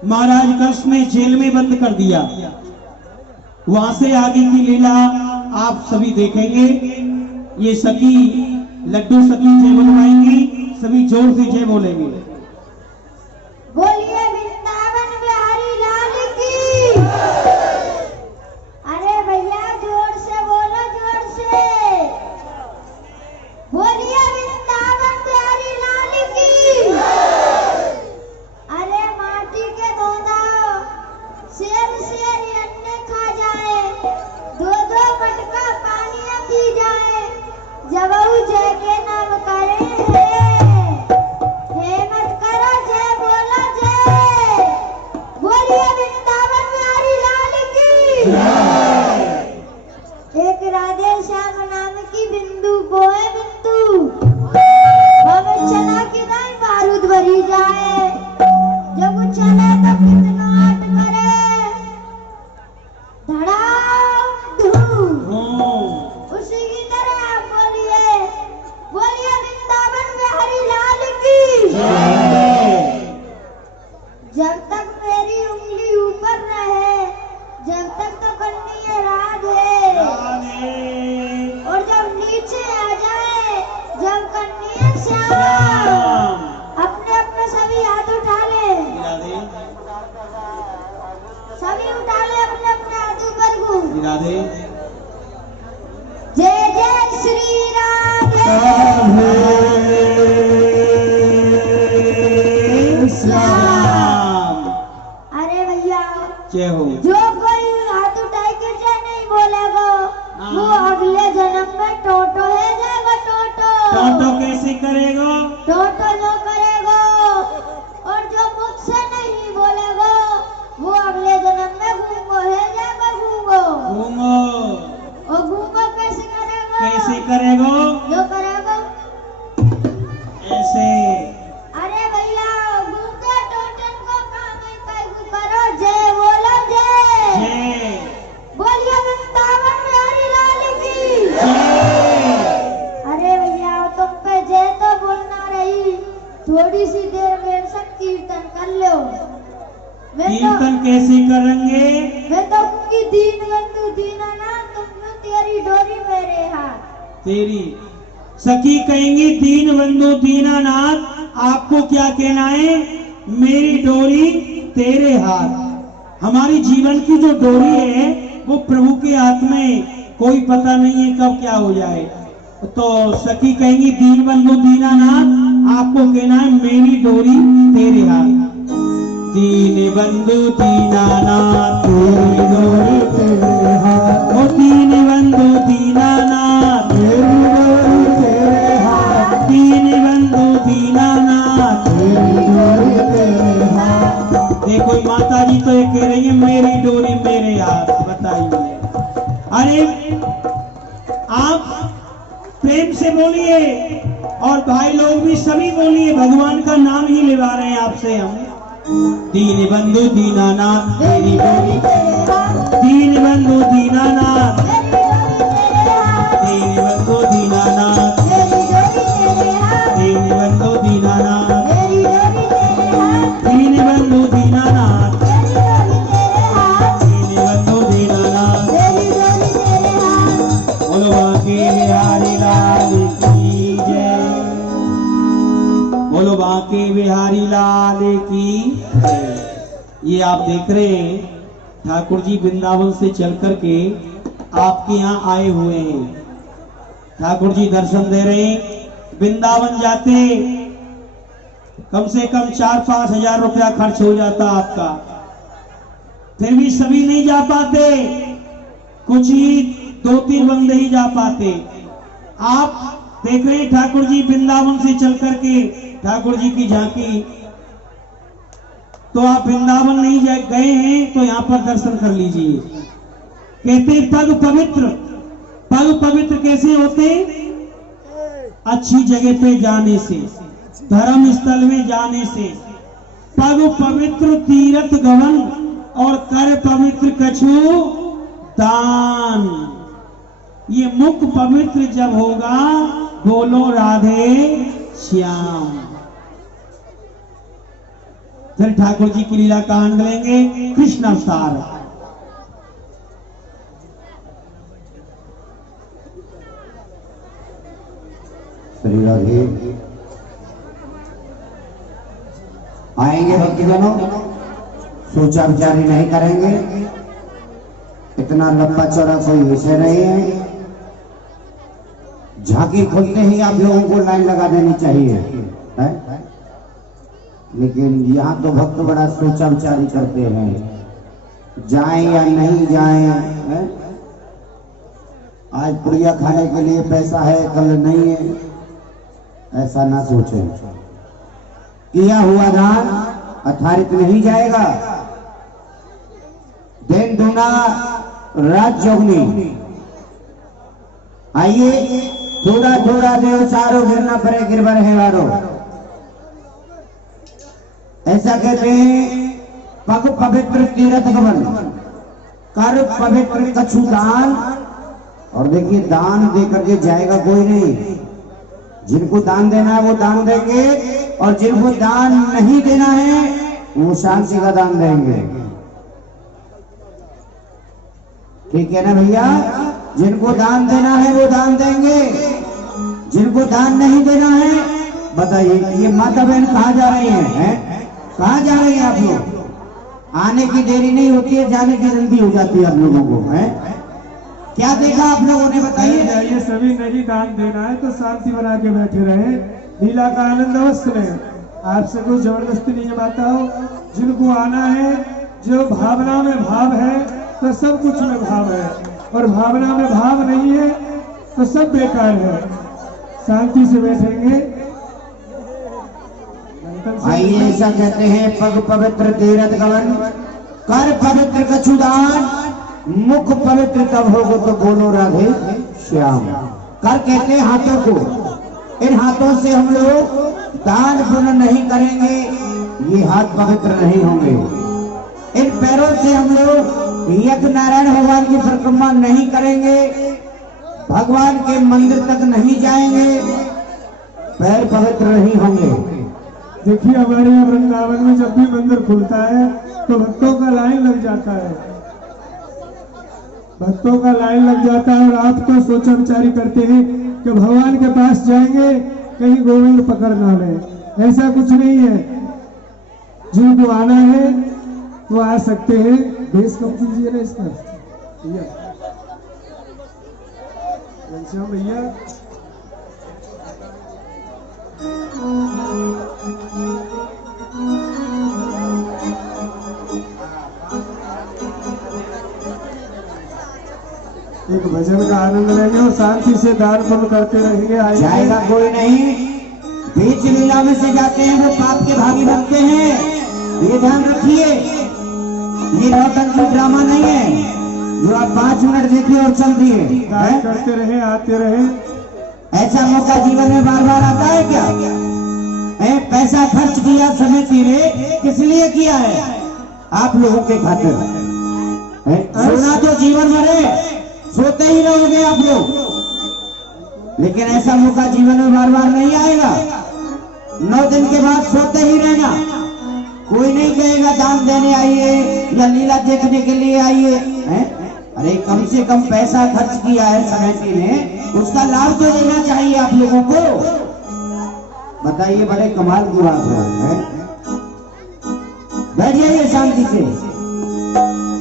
महाराज कृष्ण ने जेल में बंद कर दिया। वहां से आगे की लीला आप सभी देखेंगे। ये सखी लड्डू सखी जय बोलवाएंगी, सभी जोर से जय बोलेंगे। बोलिए वृंदावन बिहारी लाल की। अरे भैया जोर से बोलो, जोर से बोलिए वृंदावन बिहारी लाल की। अरे माटी के धोना शेर अन्य खा जाए, दो मटका पानी पी जाए, जब जय के नाम करे मत करो जय बोलो जय। बोलिए वृंदावन बिहारी लाल की। एक राधे श्याम नाम की बिंदु को है बिंदु, हमें चना की नहीं बारूद भरी जाए, जब चले तो कितना आट करे धड़ाम धूम। उसी की तरह आप बोलिए, बोलिए वृंदावन बिहारी लाल की। जब तक मेरी उंगली ऊपर रहे, जब तक तो करनी है राधे, और जब नीचे आ जाए जब करनी है श्याम। अपने अपने सभी हाथ उठा ले, सभी उठा ले अपने अपने हाथ ऊपर को। जय जय श्री राधे श्याम। अरे भैया जय हो। जो कोई हाथ उठाए के जय नहीं बोलेगा वो अगले जन्म में टोटो है जाएगा। टोटो कैसे करेगा? टोटो जो करेगा, और जो मुख से नहीं बोलेगा वो अगले जन्म में घूंगो है जाएगा। घूंगो और घूंगो कैसे करेगा? कैसे करेगा? जो करेगा ऐसे। अरे भैया गूंगे टोटन को काम है करो जय बोलो जय। बोलिए वृंदावन बिहारी लाल की। अरे भैया तुम पे जय तो बोलना रही, थोड़ी सी देर मेरे साथ कीर्तन कर लो। कीर्तन कैसे करेंगे? मैं तो उनकी दीन बंधु दीनानाथ, तुम तेरी डोरी मेरे हाथ। तेरी सखी कहेंगी दीन बंधु दीनानाथ, आपको क्या कहना है? मेरी डोरी तेरे हाथ। हमारी जीवन की जो डोरी है वो प्रभु के हाथ में, कोई पता नहीं है कब क्या हो जाए। तो सखी कहेंगी दीन बंधु दीनानाथ, आपको कहना है मेरी डोरी तेरे हाथ। दीन बंधु दीनानाथ तेरी डोरी तेरे हाथ, ओ दीन बंधु दीनानाथ तेरी डोरी तेरे हाथ, दीन बंधु दीनानाथ तेरी डोरी तेरे हाथ। देखो माता जी तो ये कह रही है मेरी डोरी मेरे हाथ। बताइए, अरे आप प्रेम से बोलिए और भाई लोग भी सभी बोलिए, भगवान का नाम ही लेवा रहे हैं आपसे हम। दीन बंधु दीनानाथ तेरी डोरी तेरे हाथ, दीन बंधु दीनानाथ दीन बंधु दीनानाथ दीन बंधु दीनानाथ दीन बंधु दीनानाथ दीन बंधु दीनानाथ। बोलो बांके बिहारी लाल की जय, बोलो बांके बिहारी लाल की जय। ये आप देख रहे हैं ठाकुर जी वृंदावन से चल करके आपके यहाँ आए हुए हैं। ठाकुर जी दर्शन दे रहे हैं। वृंदावन जाते कम से कम 4-5 हजार रुपया खर्च हो जाता आपका, फिर भी सभी नहीं जा पाते, कुछ ही 2-3 बंदे ही जा पाते। आप देख रहे हैं ठाकुर जी वृंदावन से चल करके ठाकुर जी की झांकी, तो आप वृंदावन नहीं गए हैं तो यहां पर दर्शन कर लीजिए। कहते पग पवित्र कैसे होते? अच्छी जगह पे जाने से, धर्म स्थल में जाने से। पग पवित्र तीर्थ गवन और कर पवित्र कछु दान। ये मुख पवित्र जब होगा, बोलो राधे श्याम। फिर ठाकुर जी की लीला का आनंद लेंगे। कृष्ण अवतार। श्री राधे। आएंगे भक्तजनों, सोचा विचारी नहीं करेंगे, इतना लंबा चौड़ा कोई विषय नहीं है। झांकी खोलते ही आप लोगों को लाइन लगा देनी चाहिए है? लेकिन यहाँ तो भक्त बड़ा सोचा विचारी करते हैं, जाएं या नहीं जाएं है? आज पुड़िया खाने के लिए पैसा है, कल नहीं है, ऐसा ना सोचें। किया हुआ दान अथारित नहीं जाएगा। दिन दूना रात जोगनी। आइए थोड़ा थोड़ा देव सारो गिरना पड़े गिरबर है वारो। ऐसा कहते हैं पग पवित्र तीर्थ गमन, कर पवित्र कछु दान। और देखिए दान देकर के जाएगा कोई नहीं। जिनको दान देना है वो दान देंगे, और जिनको दान नहीं देना है वो शांति का दान देंगे। ठीक है ना भैया? जिनको दान देना है वो दान देंगे, जिनको दान नहीं देना है। बताइए ये माता बहन कहाँ जा रही हैं? कहाँ जा रहे हैं आप लोग? आने की देरी नहीं होती है, जाने की जल्दी हो जाती है आप लोगों को है? क्या देखा आप लोगों ने? बताइए। ये सभी नहीं दान देना है तो शांति बना के बैठे रहे, लीला का आनंद अवश्य लें। आपसे कोई जबरदस्ती नहीं बाता हो। जिनको आना है, जो भावना में भाव है तो सब कुछ में भाव है, और भावना में भाव नहीं है तो सब बेकार है। शांति से बैठेंगे। आइए ऐसा कहते हैं पग पवित्र तीर्थ गमन, कर पवित्र कछु दान, मुख पवित्र तब होगो तो बोलो राधे श्याम। कर कहते हैं हाथों को। इन हाथों से हम लोग दान पुण्य नहीं करेंगे, ये हाथ पवित्र नहीं होंगे। इन पैरों से हम लोग यज्ञ नारायण भगवान की परिक्रमा नहीं करेंगे, भगवान के मंदिर तक नहीं जाएंगे, पैर पवित्र नहीं होंगे। देखिए हमारे यहाँ वृंदावन में जब भी मंदिर खुलता है तो भक्तों का लाइन लग जाता है, भक्तों का लाइन लग जाता है। और आप तो सोचा विचारी करते हैं कि भगवान के पास जाएंगे कहीं गोविंद पकड़ ना ले। ऐसा कुछ नहीं है। जिनको आना है वो आ सकते हैं। बेस कम कीजिए ना इसका भैया, घनश्याम भैया। एक भजन का आनंद लेंगे और शांति से दान पुण्य करते रहेंगे। जाएगा कोई नहीं। बीच लीला में से जाते हैं वो पाप के भागी बनते हैं, ये ध्यान रखिए। ये नौटंकी ड्रामा नहीं है जो आप 5 मिनट देखिए और चल दिए। दान करते रहे, आते रहे। ऐसा मौका जीवन में बार बार आता है क्या? पैसा खर्च किया समिति ने, किस लिए किया है? आप लोगों के खातिर। सोना तो जीवन भरे सोते ही रहोगे आप लोग, लेकिन ऐसा मौका जीवन में बार बार नहीं आएगा। 9 दिन के बाद सोते ही रहना। कोई नहीं कहेगा दान देने आइए या लीला देखने के लिए आइए। अरे कम से कम पैसा खर्च किया है समिति ने, उसका लाभ तो देना चाहिए आप लोगों को। बताइए, बड़े कमाल की बात है। बैठ जाइए शांति से।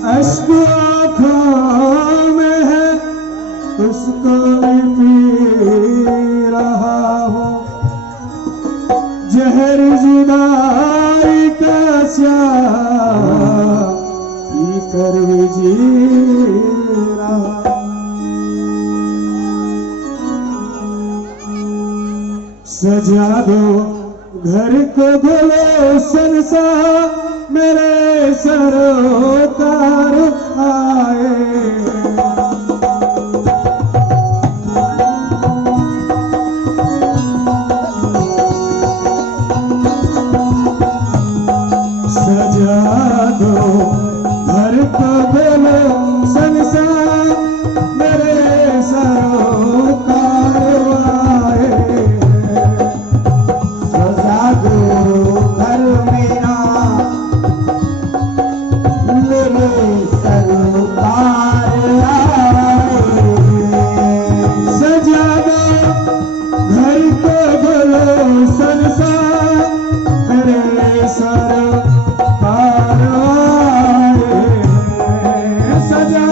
अश्क आँखों में है उसको भी पी रहा हूँ, जहर जुदाई का श्याम पी कर भी जी रहा हूँ। सजा दो घर को गुलशन सा मेरे सरोकार आए। सजा दो घर को गुलशन सा मेरे सरोकार आए। सजा दो घर मेरा मेरे सरोकार आए। सजा दो घर को गुलशन सा मेरे सरोकार आए। सजा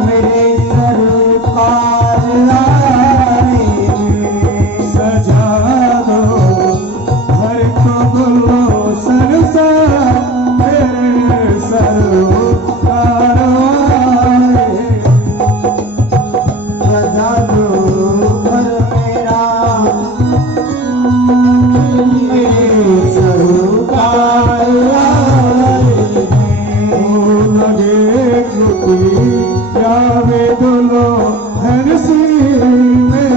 मेरे सरोकार आए। सजा दो घर को गुलशन सा मेरे सरोकार आए। सजा दो घर मेरा मेरे सरोकार आए। लगे क्योंकि यावे दुलो हंसी में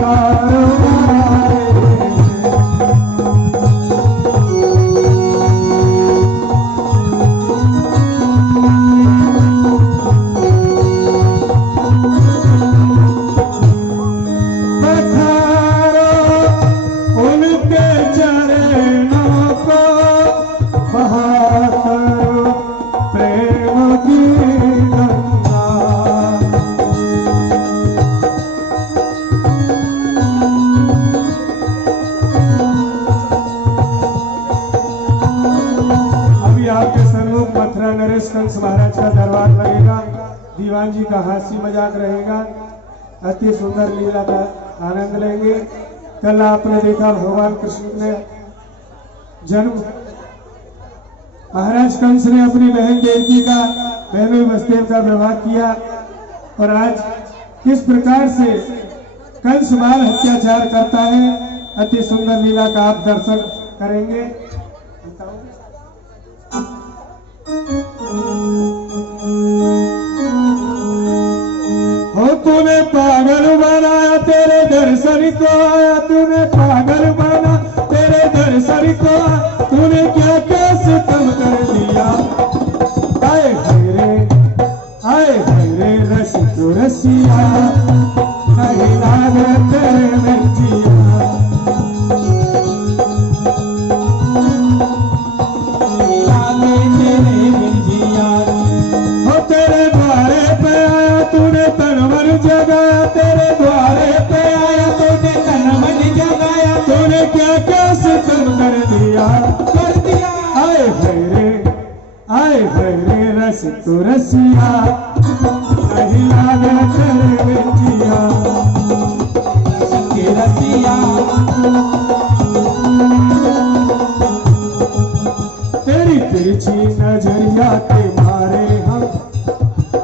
कारवाए। पधारो उनके चरणों को बहा करो प्रेम की गंगा। अभी आपके सन्मुख मथुरा नरेश कंस महाराज का दरबार लगेगा। दीवान जी का हास्य मजाक रहेगा। अति सुंदर लीला का आनंद लेंगे। कल आपने देखा भगवान कृष्ण ने जन्म महाराज कंस ने अपनी बहन देवकी का बहनों वसुदेव का विवाह किया, और आज किस प्रकार से कंस बाल अत्याचार करता है, अति सुंदर लीला का आप दर्शन करेंगे। हो तूने पागल बनाया तेरे दर्शन को आया, तूने पागल बना तेरे दर्शन को आया, तूने क्या क्या सितम कर दिया। आए रे रस तो रसिया नहीं लागे तेरे में जिया। लागे तेरे में जिया। हो तेरे द्वारे पे आया तूने तन मन जगाया, तेरे द्वारे पे आया तूने तन मन जगाया, तूने क्या क्या सितम कर दिया। आए रे रस तो रसिया नहीं लागे तेरे में जिया। के रसिया तेरी तिरछी नजरिया के मारे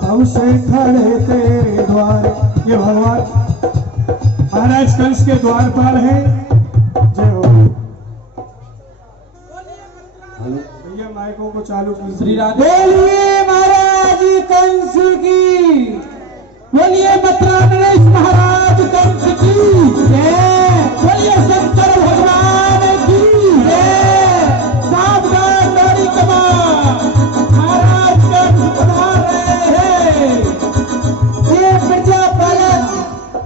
हम से खड़े तेरे द्वार। ये भगवान महाराज कंस के द्वारपाल है। जय हो। भैया माइकों को चालू कीजिए। श्री राधे बोलिए महाराज कंस की, बोलिए मथुरा नरेश महाराज कंस की जय। बोलिए शंकर भगवान की जय। सावधान गाड़ी कमान, महाराज कंस पधार रहे हैं।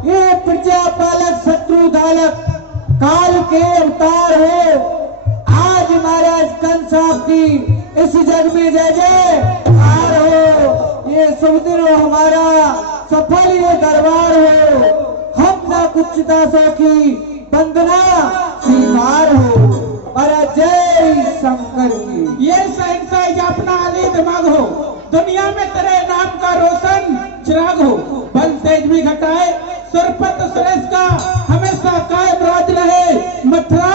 ये प्रजापालक शत्रु धालक काल के अवतार हो। आज महाराज कंस आपकी इस जग में जय जयकार हो। ये शुभ दिन हमारा सफल ये दरबार हो। हम माता कुचिता सो की वंदना स्वीकार हो। अरे जय शंकर की। ये शहंशाह या अपना अली दिमाग हो, दुनिया में तेरे नाम का रोशन चिराग हो। बल तेज भी घटाए सुरपत सुरेश का, हमेशा कायम राज रहे मथुरा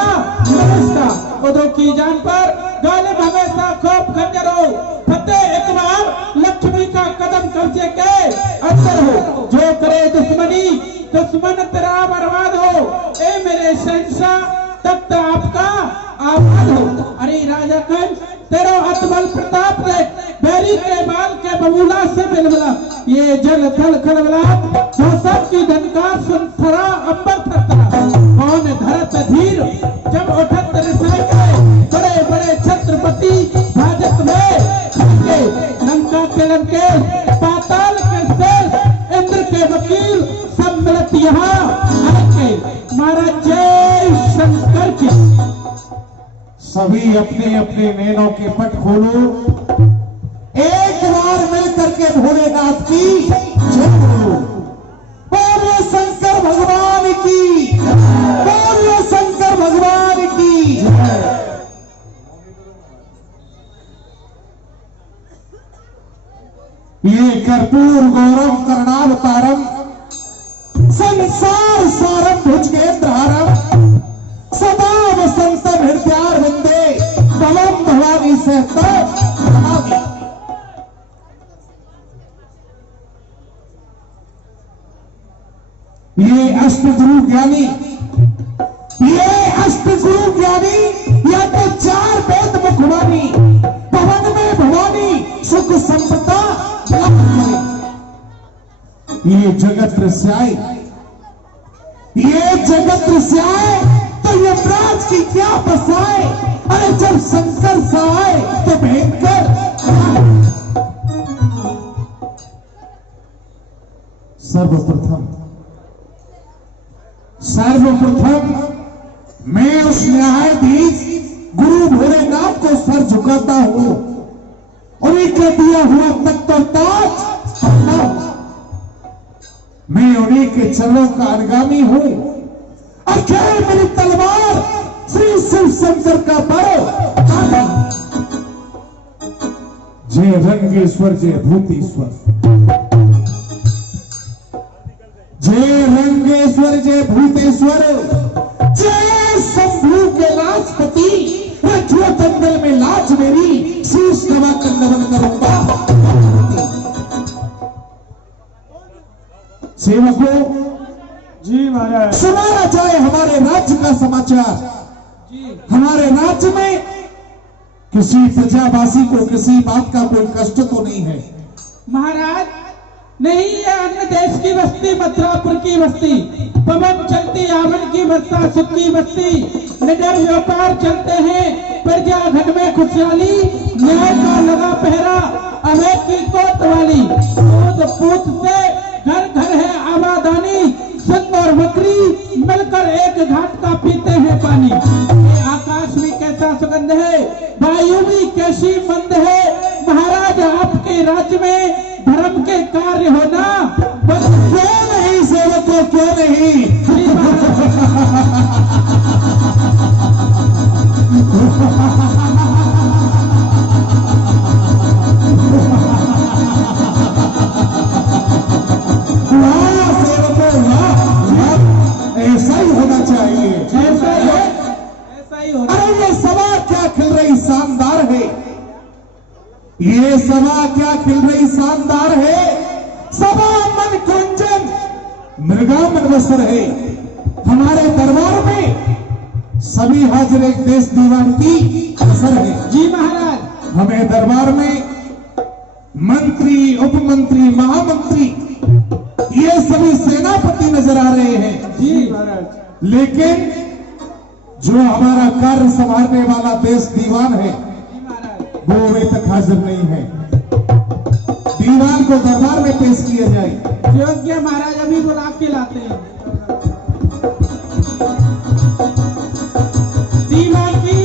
नरेश का। उदो की जान पर गालिब हमेशा खौफ खंजर हो, फतेह एक बार लक्ष्मी का कदम कब्जे के अंदर हो। जो करे दुश्मनी दुश्मन तेरा बर्बाद हो, ए मेरे शहंशाह तख्त आपका आबाद हो। अरे राजा कंस तेरा अतबल प्रताप रे, बैरी के बाल के बबूला से बिलबला। ये जल थल खलबला, जो सबकी धनकार सुन थरा अंबर थरथरा। कौन धरत धीर जब उठत रिसाई के, बड़े बड़े छत्रपति भाजत में खड़के। लंका के लंके पाताल के शेष, इंद्र के वकील सब मिलत यहाँ आके। महाराज जय शंकर की। सभी अपने अपने नैनों के पट खोलो, एक बार मिलकर के भोलेनाथ की जय बोलो। बोलो शंकर भगवान की, बोलो शंकर भगवान की जय। ये कर्पूर गौरव कर्णावतारम, संसार सारम भुजगेंद्रहारम, सदा वसंतम हृदयार वंदे भवम भवानी सहस्त्र। ये अष्टगुरु ज्ञानी, ये अष्टगुरु ज्ञानी, या तो चार वेद मुखवानी, भवन में भवानी सुख संपदा लाभ करे। ये जगत रस्याय, ये जगत रस्याय, तो यमराज की क्या बसाए। अरे जब शंकर सहाय तो भयंकर। सर्वप्रथम मैं उस न्यायाधीश गुरु भोलेनाथ को सर झुकाता हूं, उन्हीं के दिया हुआ तख्त और ताज, मैं उन्हीं के चरणों का अनुगामी हूं। अक्षय मेरी तलवार श्री शिव शंकर का बल। जय रंगेश्वर जय भूतेश्वर, जय रंगेश्वर जय भूतेश्वर, जय शंभू के लाजपति, रखियो दंगल में लाज मेरी, शीश नवा कर नमन करूंगा। सेवकों जी महाराज। सुनाया जाए हमारे राज्य का समाचार। हमारे राज्य में किसी प्रजावासी को किसी बात का कोई कष्ट तो नहीं है। महाराज नहीं, ये अन्य देश की बस्ती, मथुरापुर की बस्ती, पवन चलती आवन की बस्ता, सुख की बस्ती, निडर व्यापार चलते हैं, प्रजा घर में खुशहाली, न्याय का लगा पहरा, अवैध की कोतवाली, दूध पूत से घर घर है आबादानी, संग और बकरी मिलकर एक घाट का पीते हैं पानी। ये आकाश भी कैसा सुगंध है, वायु भी कैसी मंद है। महाराज आपके राज्य में धर्म के कार्य होना बस क्यों नहीं सेवकों, क्यों नहीं। ऐसा ही होना चाहिए, ऐसा ही होना। अरे ये सभा क्या खिल रही शानदार है, ये सभा क्या खिल रही शानदार है। सभा मन कुंजन मृगा मनवसर है। हमारे दरबार में सभी हाजिर एक देश दीवान की असर है। जी महाराज। हमें दरबार में मंत्री, उपमंत्री, महामंत्री, ये सभी सेनापति नजर आ रहे हैं। जी महाराज। लेकिन जो हमारा कार्य संभालने वाला देश दीवान है, वो अभी तक हाजिर नहीं है। दीवान को दरबार में पेश किया जाए। योग्य महाराज अभी बुला के लाते हैं। दीवान की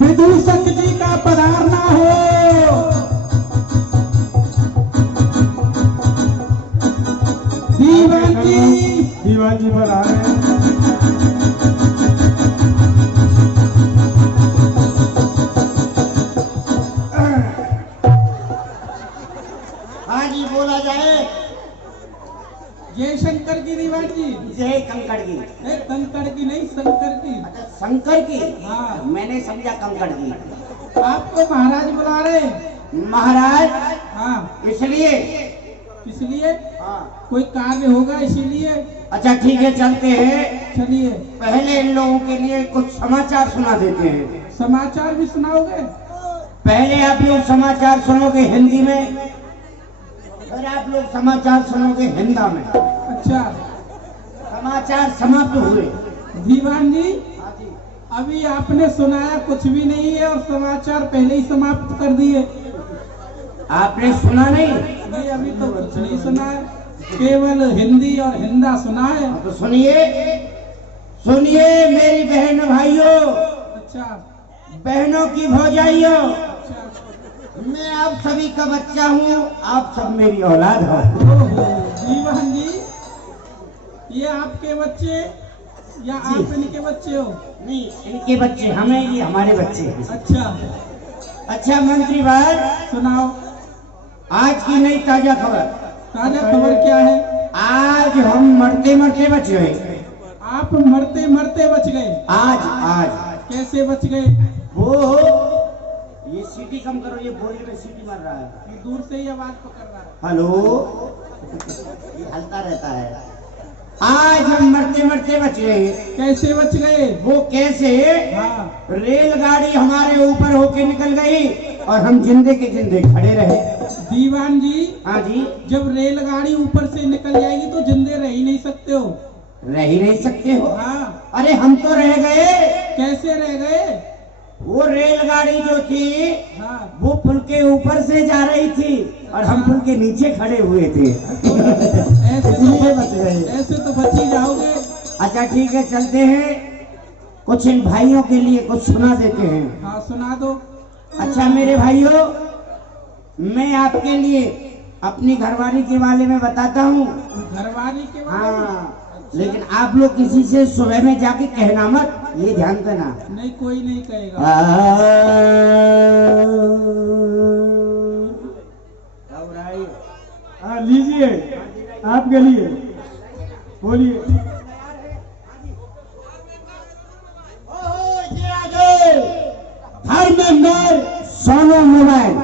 विदूषक जी का पधारना हो। दीवान जी? जय कंकड़ की। कंकड़ की नहीं, शंकर की। अच्छा शंकर की। हाँ। मैंने समझा कंकड़ की। आपको महाराज बुला रहे? महाराज? हाँ। इसलिए? इसलिए? हाँ। कोई कार्य होगा इसीलिए? अच्छा ठीक है, चलते हैं। चलिए। पहले इन लोगों के लिए कुछ समाचार सुना देते हैं। समाचार भी सुनाओगे? पहले आप लोग समाचार सुनोगे हिंदी में, फिर आप लोग समाचार सुनोगे हिंदा में। अच्छा। समाचार समाप्त हुए। दीवान जी, अभी आपने सुनाया कुछ भी नहीं है और समाचार पहले ही समाप्त कर दिए। आपने सुना नहीं? नहीं, अभी तो कुछ नहीं सुना है, केवल हिंदी और हिंदा सुना है। तो सुनिए, सुनिए मेरी बहन भाइयों, अच्छा। बहनों की भौजाइयों, अच्छा। मैं आप सभी का बच्चा हूँ, आप सब मेरी औलाद हो। दीवान जी, ये आपके बच्चे या आप इनके बच्चे हो? नहीं, इनके बच्चे हमें, ये हमारे बच्चे हैं। अच्छा। अच्छा मंत्री भाई, सुनाओ। आज की नई ताजा खबर। ताजा खबर क्या है? आज हम मरते मरते बच गए। आप मरते मरते बच गए? आज कैसे बच गए? वो, ये सीटी कम करो, ये बोरी में सीटी मार रहा है। ये दूर से ही आवाज पकड़ रहा है। हेलो, ये हलता रहता है। आज हम मरते मरते बच गए। कैसे बच गए? वो कैसे? हाँ। रेलगाड़ी हमारे ऊपर होके निकल गई और हम जिंदे के जिंदे खड़े रहे। दीवान जी। हाँ जी। जब रेलगाड़ी ऊपर से निकल जाएगी तो जिंदे रह ही नहीं सकते हो। रह ही नहीं सकते हो? हाँ। अरे हम तो रह गए। कैसे रह गए? वो रेलगाड़ी जो थी, हाँ। वो पुल के ऊपर से जा रही थी और हम पुल के नीचे खड़े हुए थे। ऐसे इसलिए बच गए। ऐसे तो बच ही जाओगे। अच्छा ठीक है, चलते हैं। कुछ इन भाइयों के लिए कुछ सुना देते हैं। हाँ, सुना दो। अच्छा मेरे भाइयों, मैं आपके लिए अपनी घरवाली के बारे में बताता हूँ। घरवाली के बारे में? हाँ, लेकिन आप लोग किसी से सुबह में जाके कहना मत, ये ध्यान देना। नहीं, कोई नहीं कहेगा। हाँ लीजिए, आपके लिए बोलिए। धर्मेंद्र सोनू मोबाइल,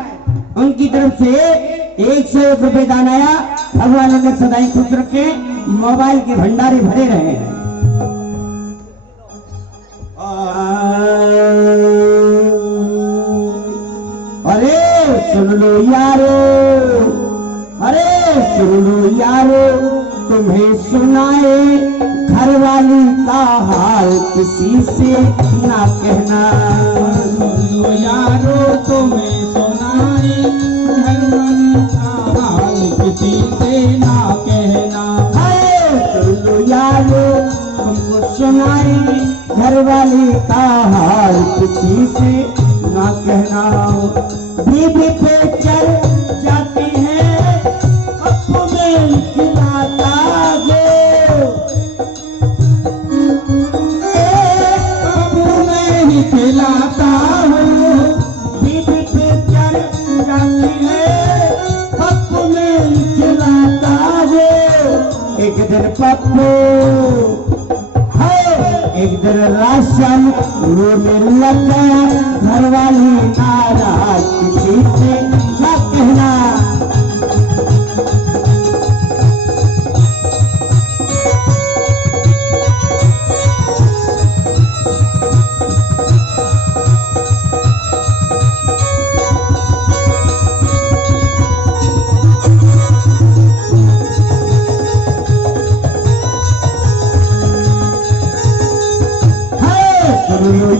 उनकी तरफ से 101 रुपए दान आया। भगवान उन्हें सदाई खुश रखे, मोबाइल के भंडारे भरे रहे। अरे सुन लो यारो, अरे सुन लो यारो, तुम्हें सुनाए घरवाली का हाल, किसी से ना कहना। सुन लो यारो, तुम्हें सुनाए घरवाली का हाल, किसी से ना कहना। सुन लो यारो, तुमको सुनाए घरवाली का हाल, किसी से ना कहना। बीबी पे चल जाती है, कप्पू में खिलाता हो, कप्पू में ही खिलाता हो। बीबी पे चल जाती है, कप्पू में खिलाता हो। एक दिन पप्पू, एक दिन राशन रोने लग गया, घरवाली नाराज, किसी से क्या कहना।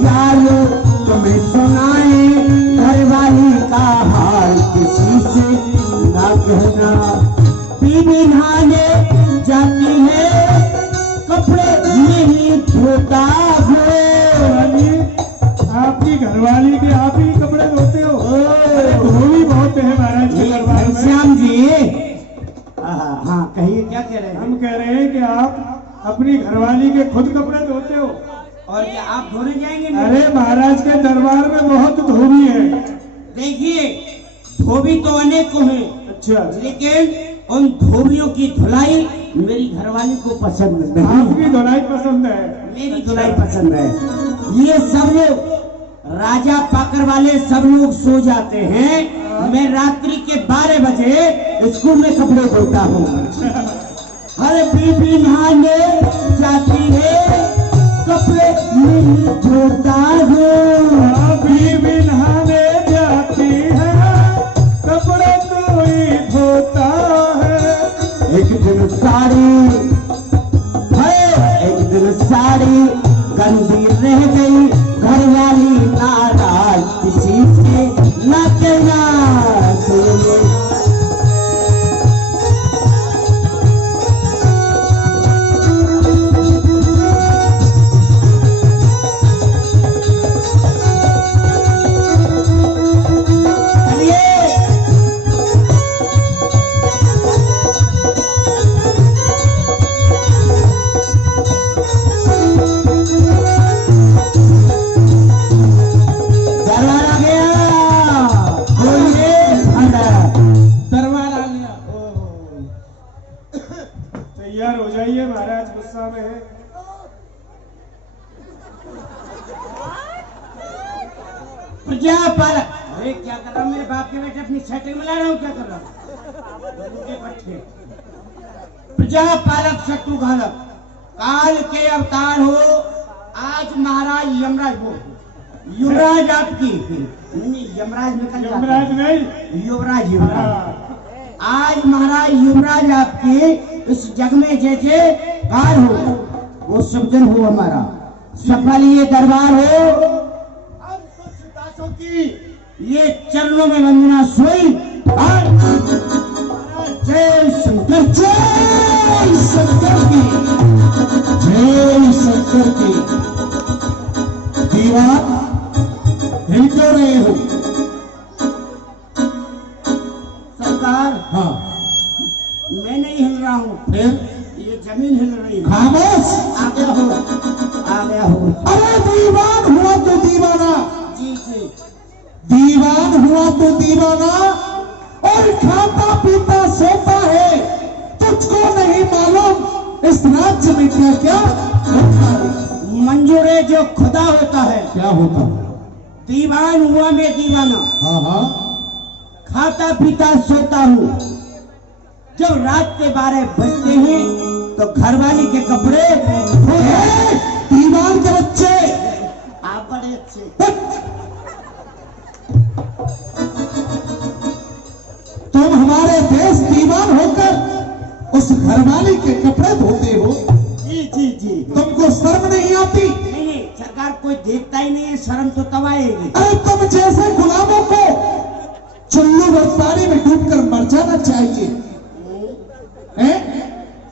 यारो, तुम्हें सुनाए घरवाली का हाल, किसी से ना कहना। बीबी नहाने जाती है, कपड़े नहीं धोता हो। आपकी घरवाली के आप ही कपड़े धोते हो? धोबी बहुत है महाराज के दरबार में। श्याम जी, हाँ कहिए, क्या कह रहे हैं? हम कह रहे हैं कि आप अपनी घरवाली के खुद कपड़े धोते हो? और क्या आप धोने जाएंगे? अरे महाराज के दरबार में बहुत धोबी है। देखिए, धोबी तो अनेक को है, अच्छा। लेकिन उन धोबियों की धुलाई मेरी घरवाली को पसंद नहीं। आपकी धुलाई पसंद है? मेरी धुलाई पसंद है। ये सब लोग राजा पाकर वाले सब लोग सो जाते हैं, मैं रात्रि के 12 बजे स्कूल में कपड़े धोता हूँ। हर बीबी नहाने जाती है, कपड़े नहीं धोता हूँ। बीबी नहाने जाती है, कपड़े तो ही धोता है। एक दिन साड़ी गंदी रह गई, घरवाली नाराज, किसी से ना कहना चाहिए। तैयार हो जाइए, महाराज गुस्सा में है। प्रजापालक, अरे क्या कर रहा हूँ? मेरे बाप के बेटे अपनी सेटिंग में ला रहा हूँ, क्या कर रहा हूँ? प्रजापालक शत्रुघ्नक, काल के अवतार हो। आज महाराज यमराज हो, युवराज आपकी नहीं, यमराज निकल जाता है। यमराज नहीं, युवराज, युवराज। आज महाराज युवराज आपके इस जग में जैसे कार हो, वो सब दिन हो हमारा सफल ये दरबार हो। की ये चरणों में वंदना सोई और जय शंकर, जय शंकर की, जय शंकर की। दीवान हिल क्यों रहे हो? सरकार, हाँ, मैं नहीं हिल रहा हूँ, फिर ये जमीन हिल रही है। खामोश, आ गया हो, आ गया हो। अरे दीवान हुआ तो दीवाना, जी जी, दीवान हुआ तो दीवाना, और खाता पीता सोता है, तुझको नहीं मालूम इस राज्य में क्या क्या होता है? मंजूर है जो खुदा होता है। क्या होता है? दीवान हुआ मैं दीवाना, हाँ हाँ, खाता पीता सोता हूँ। जब रात के 12 बजते हैं तो घरवाली के कपड़े धोए। दीवान के बच्चे, आप बड़े अच्छे। तुम हमारे देश दीवान होकर उस घरवाली के कपड़े धोते हो? जी जी जी। तुमको शर्म नहीं आती? नहीं नहीं सरकार, कोई देखता ही नहीं है, शर्म तो तब आएगी। अरे तुम जैसे गुलामों को चुल्लू और पानी में डूबकर मर जाना चाहिए, हैं?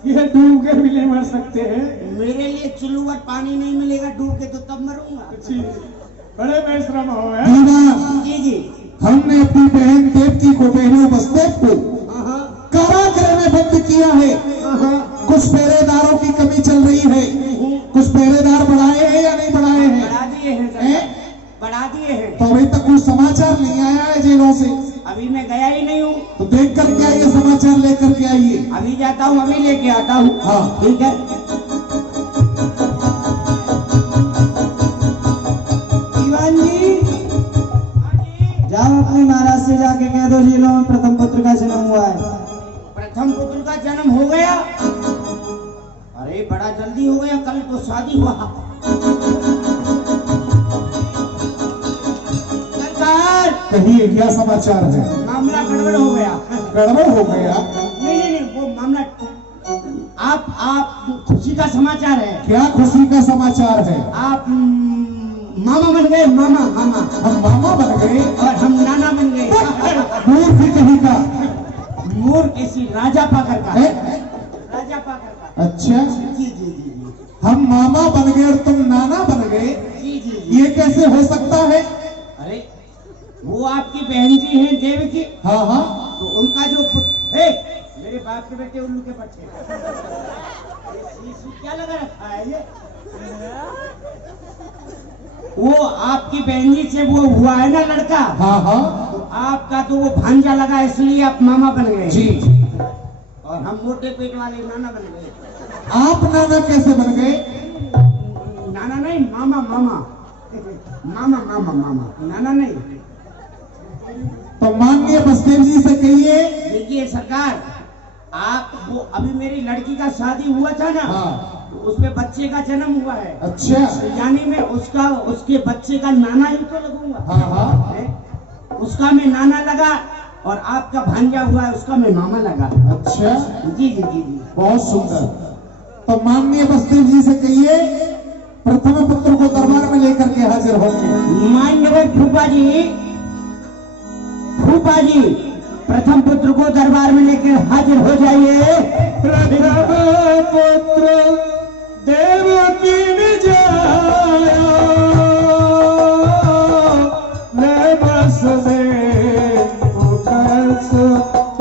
ये डूब के भी नहीं मर सकते हैं। मेरे लिए चुल्लू और पानी नहीं मिलेगा, डूब के तो तब मरूंगा। जी, बड़े बेशरम हो है। दीवान, जी जी। हमने अपनी बहन देवकी को, बहनों बसदेव को कारागृह में बंद किया है। कुछ पहरेदारों की कमी चल रही है, कुछ पहरेदार बढ़ाए हैं या नहीं बढ़ाए हैं? बढ़ा दिए हैं सरकार, बढ़ा दिए हैं। तो अभी तक कुछ समाचार नहीं आया है जेलों से? अभी मैं गया ही नहीं हूँ। तो देख कर के आइए, समाचार लेकर के आइए। अभी जाता हूँ, अभी लेके आता हूँ। हाँ ठीक है। दीवान जी, जाओ अपने महाराज से जाके कह दो जेलों में प्रथम पुत्र का जन्म हुआ है। प्रथम पुत्र का जन्म हो गया? अरे बड़ा जल्दी हो गया, कल तो शादी हुआ। सरकार, कहिए क्या समाचार है? मामला गड़बड़ हो गया। गड़बड़ हो गया? नहीं नहीं नहीं, वो मामला आप खुशी का समाचार है। क्या खुशी का समाचार है? आप मामा बन गए, मामा मामा। हम मामा बन गए और हम नाना बन गए। मूर्ख कहीं का? मूर्ख किसी राजा पाकर का। है? राजा पाकर का। अच्छा, जी जी जी जी हम मामा बन गए और तुम नाना बन गए, जी जी जी। ये कैसे हो सकता है? अरे वो आपकी बहन जी हैं देवकी, हाँ हाँ, तो उनका जो पुत्र है, मेरे बाप के बेटे उल्लू के बच्चे। क्या लगा रखा है ये? वो आपकी बहन जी से वो हुआ है ना लड़का, हाँ हाँ, तो आपका तो वो भांजा लगा, इसलिए आप मामा बन गए। जी। और हम मोटे पेट वाले नाना बन गए। आप नाना कैसे बन गए? नाना नहीं, मामा मामा मामा मामा मामा, नाना नहीं। तो माननीय बसदेव जी से कहिए। देखिए सरकार, आप वो अभी मेरी लड़की का शादी हुआ था ना, हाँ। तो उसमें बच्चे का जन्म हुआ है। अच्छा। यानी मैं उसके बच्चे का नाना ही तो लगूंगा। हाँ हाँ। है? उसका मैं नाना लगा और आपका भांजा हुआ है, उसका मैं मामा लगा। अच्छा। जी जी जी जी। बहुत सुंदर। तो माननीय बसदेव जी से कहिए प्रथम पुत्र को दरबार में लेकर के हाजिर होंगे। मान्यवर फूफा जी, प्रथम पुत्र को दरबार में लेकर हाजिर हो जाइए। प्रथम पुत्र देवकी ने जाया, ले बस में कंस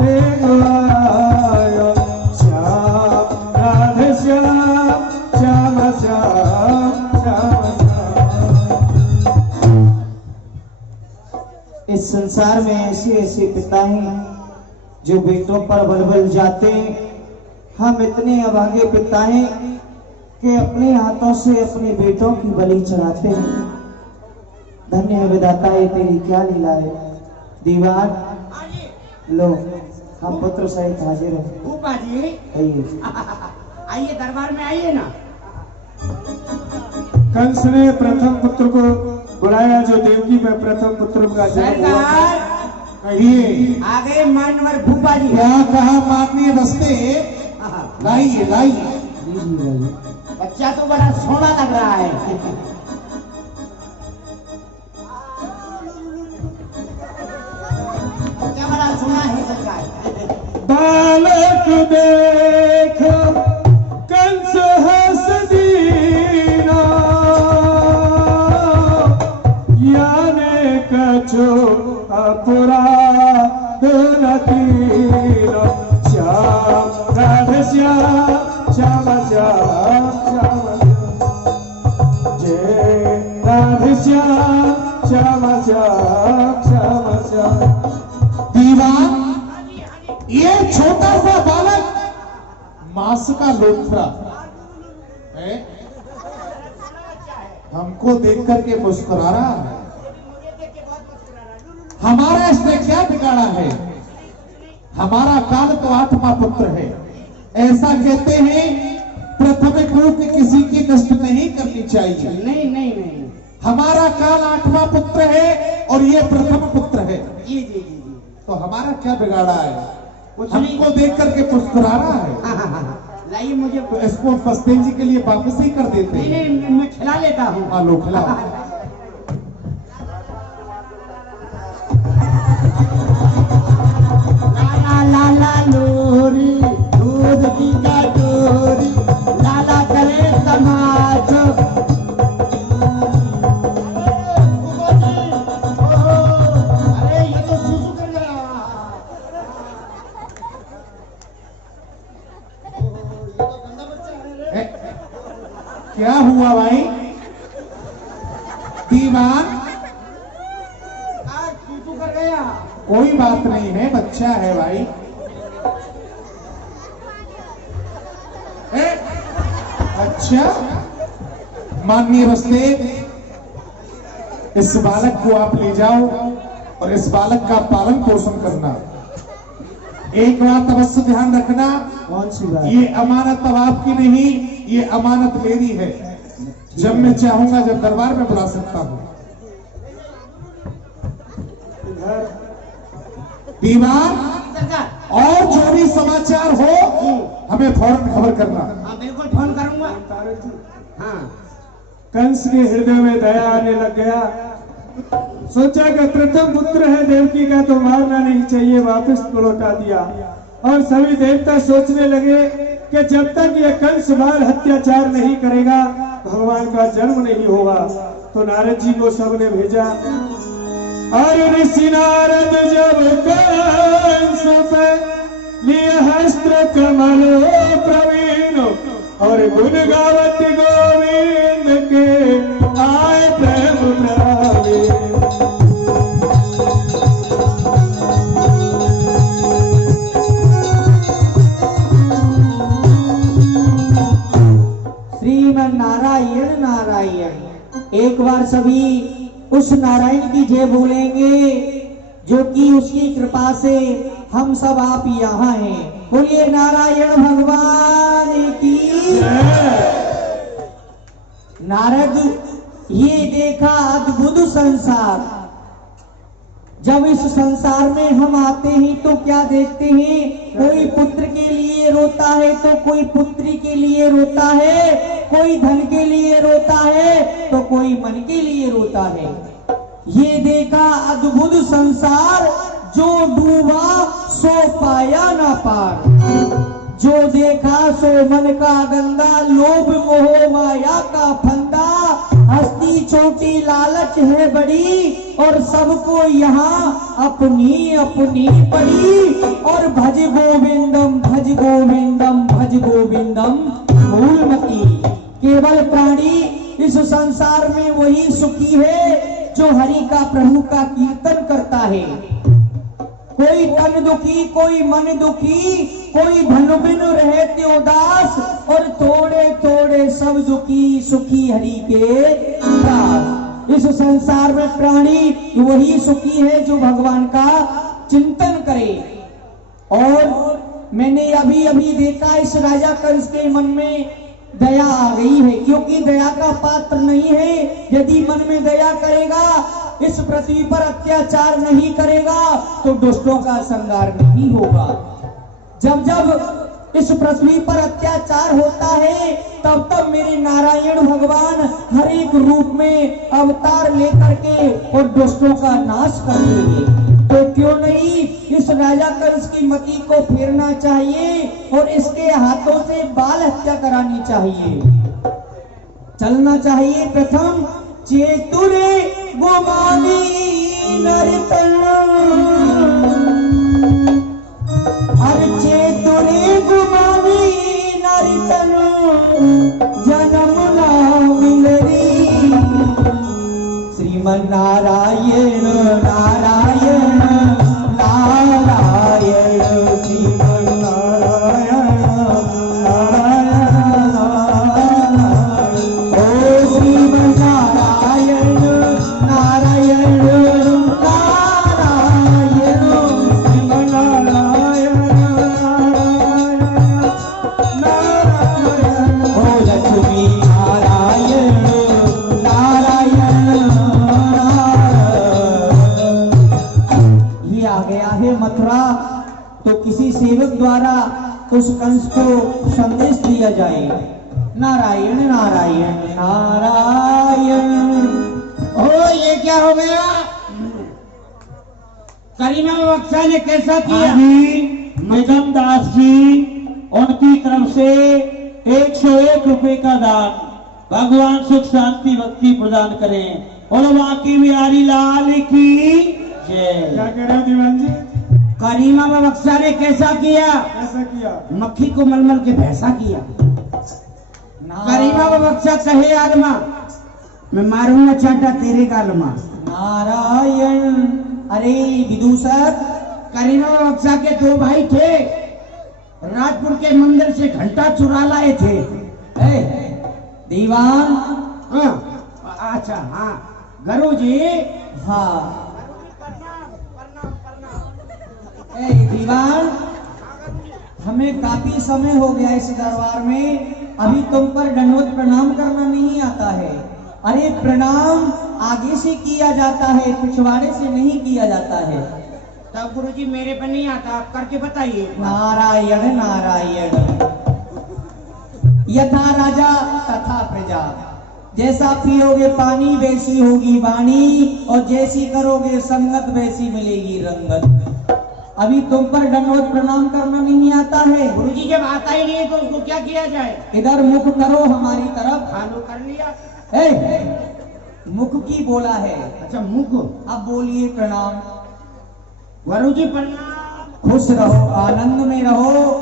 देवाया। श्याम राधे श्याम, श्याम श्याम श्याम श्याम। इस संसार में ऐसे ऐसे पिता हैं जो बेटों पर बलबल जाते। हम इतने अभागे पिता हैं कि अपने हाथों से अपने बेटों की बलि चढ़ाते हैं। धन्य है विधाता, ये तेरी क्या लीला है। दीवान लो, हम पुत्र सहित हाजिर हैं। आइए आइए, दरबार में आइए ना। कंस ने प्रथम पुत्र को बुलाया, जो देवकी में प्रथम पुत्र का जन्म हुआ था। कहिए। आ गए मान्यवर भूपा जी। क्या कहा माननीय बसदेव? लाइए लाइए। बच्चा तो बड़ा सोना लग रहा है। बच्चा बड़ा सोना है सरकार। बालक देख कंस हंस दीना, याने कछो अपराध न कीना। श्याम राधे श्याम, श्याम श्याम श्याम जय राधे श्याम, श्याम श्याम श्याम श्याम। दीवान, ये छोटा सा बालक मांस का लोथरा है, हमको देख करके मुस्कुरा रहा है। हमारा इसने क्या बिगाड़ा है? हमारा काल तो 8वां पुत्र है। ऐसा कहते हैं प्रथम पुत्र किसी की नष्ट नहीं करनी चाहिए। नहीं नहीं नहीं। हमारा काल 8वां पुत्र है और ये प्रथम पुत्र है। जी जी जी जी। तो हमारा क्या बिगाड़ा है? कुछ नहीं। हमको देख करके मुस्कुरा रहा है। हाँ, हाँ, हाँ। लाइए मुझे। तो इसको बसदेव जी के लिए वापस ही कर देते नहीं हैं। नहीं, मैं खिला लेता हूँ। हाँ लो खिलाओ। लाला लाला लोरी, दूध की कटोरी, लाला करे समाज। अरे ये तो सुसु कर गया। ए, क्या हुआ भाई? दीवान, सुसु कर गया। कोई बात नहीं है, बच्चा है भाई। ए, अच्छा, माननीय बसदेव, इस बालक को आप ले जाओ और इस बालक का पालन पोषण करना। एक बात अवश्य ध्यान रखना, कौन सी बात? ये अमानत अब आपकी नहीं, ये अमानत मेरी है। जब मैं चाहूंगा, जब दरबार में बुला सकता हूं। दीवान, और जो भी समाचार हो हमें फौरन खबर करना। हाँ बिल्कुल फोन करूंगा। हाँ। कंस के हृदय में दया आने लग गया। सोचा कि प्रथम पुत्र है देवकी का, तो मारना नहीं चाहिए, वापस को लौटा दिया। और सभी देवता सोचने लगे कि जब तक ये कंस बाल अत्याचार नहीं करेगा, भगवान का जन्म नहीं होगा। तो नारद जी को सबने भेजा। और ऋषि नारद जब कंस पे लिए हस्त्र कमलो प्रवीण, और गुण गावत गोविंद के आए प्रेम प्रवीण। एक बार सभी उस नारायण की जय बोलेंगे जो कि उसकी कृपा से हम सब आप यहाँ हैं। बोलिए नारायण भगवान की। नारद ये देखा अद्भुत संसार। जब इस संसार में हम आते हैं तो क्या देखते हैं, कोई पुत्र के लिए रोता है तो कोई पुत्री के लिए रोता है, कोई धन के लिए रोता है तो कोई मन के लिए रोता है। ये देखा अद्भुत संसार, जो डूबा सो पाया ना पार। जो देखा सो मन का गंदा, लोभ मोह माया का फंदा। हस्ती छोटी लालच है बड़ी, और सबको यहाँ अपनी अपनी पड़ी। और भज गोविंदम भज गोविंदम भज गोविंदम मूलमती। केवल प्राणी इस संसार में वही सुखी है जो हरि का प्रभु का कीर्तन करता है। कोई तन दुखी, कोई मन दुखी, कोई धन बिन रहते उदास, और थोड़े थोड़े सब दुखी सुखी हरि के दास। इस संसार में प्राणी वही सुखी है जो भगवान का चिंतन करे। और मैंने अभी अभी देखा इस राजा कंस के मन में दया आ गई है, क्योंकि दया का पात्र नहीं है। यदि मन में दया करेगा, इस पृथ्वी पर अत्याचार नहीं करेगा, तो दुष्टों का संहार नहीं होगा। जब जब इस पृथ्वी पर अत्याचार होता है, तब तब मेरे नारायण भगवान हर एक रूप में अवतार लेकर के और दुष्टों का नाश करते हैं। तो क्यों नहीं इस राजा कंस की मति को फेरना चाहिए और इसके हाथों से बाल हत्या करानी चाहिए। चलना चाहिए प्रथम चेतुरे गुमानी नरतन। अरे चेतुरे गुमानी नरतन, जन्म ना मिलरी। श्रीमन नारायण नारायण नारायण, श्रीमन नारायण नारायण नारायण। ओ श्रीमन नारायण नारायण नारायण, श्रीमन नारायण नारायण। ओ लक्ष्मी नारायण नारायण नारायण। ये आ गया है मथुरा, तो किसी सेवक द्वारा उस कंस को संदेश दिया जाए। नारायण नारायण नारायण। ओ ये क्या हो गया? करीमा बख्शा ने कैसा किया? निगम दास जी उनकी तरफ से 101 रुपए का दान। भगवान सुख शांति भक्ति प्रदान करें। और बाकी बिहारी लाल की जय। क्या कह रहे हो दीवान जी? करीमा बख्शा ने कैसा किया? ऐसा किया? मक्खी को मलमल के भैंसा किया। करीमा बख्शा कहे आलमा, मैं मारूंगा चाटा तेरे गालमा। नारायण। अरे विदूषक, करीमा बख्शा के दो भाई थे, राजपुर के मंदिर से घंटा चुरा लाए थे। दीवान। हाँ, अच्छा हाँ गुरु जी। हाँ दीवान, हमें काफी समय हो गया इस दरबार में, अभी तुम पर दंडवत प्रणाम करना नहीं आता है। अरे प्रणाम आगे से किया जाता है, पिछवाड़े से नहीं किया जाता है। तब गुरु जी मेरे पर नहीं आता, आप करके बताइए। नारायण नारायण। यथा राजा तथा प्रजा, जैसा पियोगे पानी वैसी होगी वाणी, और जैसी करोगे संगत वैसी मिलेगी रंगत। अभी तुम पर दंडवत प्रणाम करना नहीं आता है। गुरु जी जब आता ही नहीं है तो उसको क्या किया जाए? इधर मुख करो हमारी तरफ। खानो कर लिया। मुख की बोला है। अच्छा मुख। अब बोलिए प्रणाम। गुरु जी प्रणाम। खुश रहो, आनंद में रहो।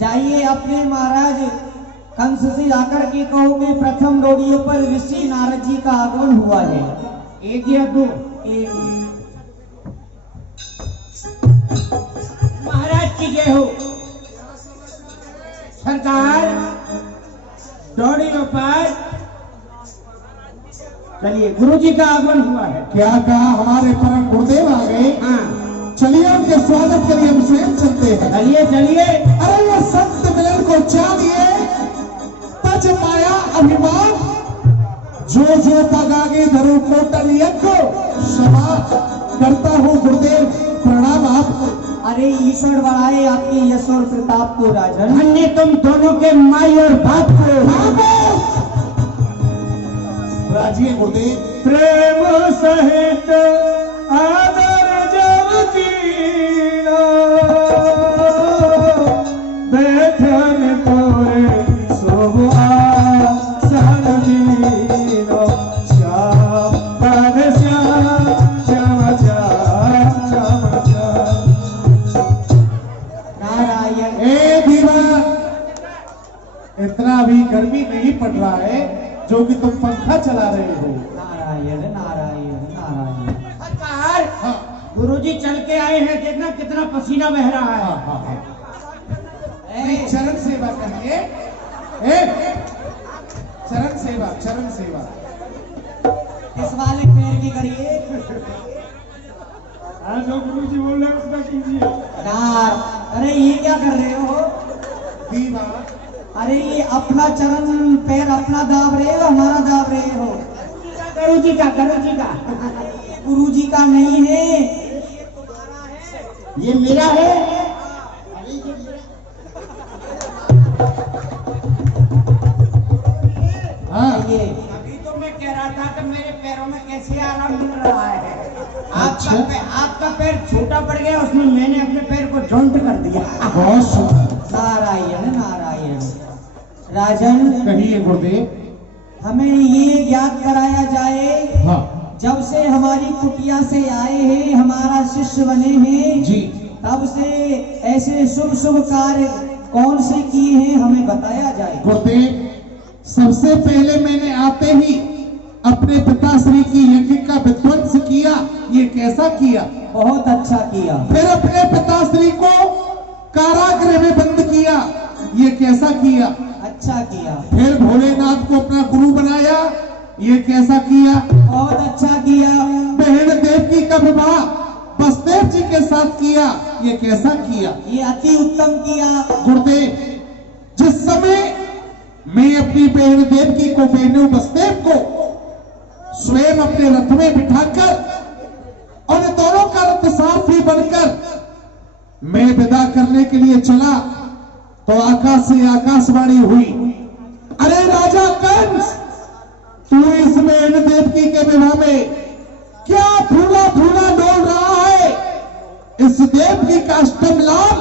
जाइए अपने महाराज कंस से आकर के कहोगे प्रथम रोडियो पर ऋषि नारद जी का आगमन हुआ है। एक या दो? एक। महाराज की जय हो। सरकार डोरियों पर चलिए गुरु जी का आगमन हुआ है। क्या कहा, हमारे परम गुरुदेव आ गए। हाँ चलिए उनके स्वागत के लिए हम स्वयं चलते हैं। चलिए चलिए। अरे ये संत मिलन को चाहिए तज माया अभिमान, जो जो पगागे धरो कोटन यज्ञ क्षमा करता हूँ गुरुदेव, प्रणाम आपको। अरे ईश्वर बढ़ाए आपकी यश और प्रताप को राजन। धन्य तुम दोनों के माई और बाप को। राजिए गुरुदेव। प्रेम सहित आदर जब कीना, बैठन तोरे शोभा सन दीनो, श्याम पद श्याम श्याम श्याम श्याम। नारायण। ए दीवान, इतना भी गर्मी नहीं पड़ रहा है जो कि तुम पंखा चला रहे हो। नारायण नारायण नारायण। सरकार, हाँ गुरु जी चल के आए हैं, देखना कितना पसीना बह रहा है। हाँ हाँ हाँ। चरण सेवा करिए। चरण सेवा, चरण सेवा। इस वाले पैर की करिए। हाँ, जो गुरु जी बोल रहे हैं उसका कीजिए। नार, अरे ये क्या कर रहे हो? दीवान, अरे ये अपना चरण पैर अपना दाब रहे हो, हमारा दाब रहे हो? गुरु जी का, गुरु जी का। गुरु जी का नहीं है, ये मेरा है। हाँ ये अभी तो मैं कह रहा था कि मेरे पैरों में कैसे आराम मिल रहा है। अच्छा। आपका पैर छोटा पड़ गया, उसमें मैंने अपने पैर को जॉइंट कर दिया। बहुत सुंदर। नारायण नारायण। राजन, कहिए गुरुदेव। हमें ये ज्ञात कराया जाए, हाँ जब से हमारी कुटिया से आए हैं, हमारा शिष्य बने हैं, जी। तब से ऐसे शुभ शुभ कार्य कौन से किए हैं हमें बताया जाए। गुरुदेव, सबसे पहले मैंने आते ही अपने पिताश्री की यज्ञ का विध्वंस किया। ये कैसा किया? बहुत अच्छा किया। फिर अपने पिताश्री को कारागृह में बंद किया। ये कैसा किया? अच्छा किया। फिर भोलेनाथ को अपना गुरु बनाया। ये कैसा किया? बहुत अच्छा किया। बहन देवकी का विवाह बसदेव जी के साथ किया। ये कैसा किया? ये अति उत्तम किया। गुरुदेव, जिस समय मैं अपनी बहन देवकी को, बहनों बसदेव को स्वयं अपने रथ में बिठाकर और दोनों का रथ सारथी बनकर मैं विदा करने के लिए चला, तो आकाश से आकाशवाणी हुई, अरे राजा कंस, तू इस बहन देवकी के विवाह में क्या फूला फूला डोल रहा है? इस देवकी का अष्टम लाभ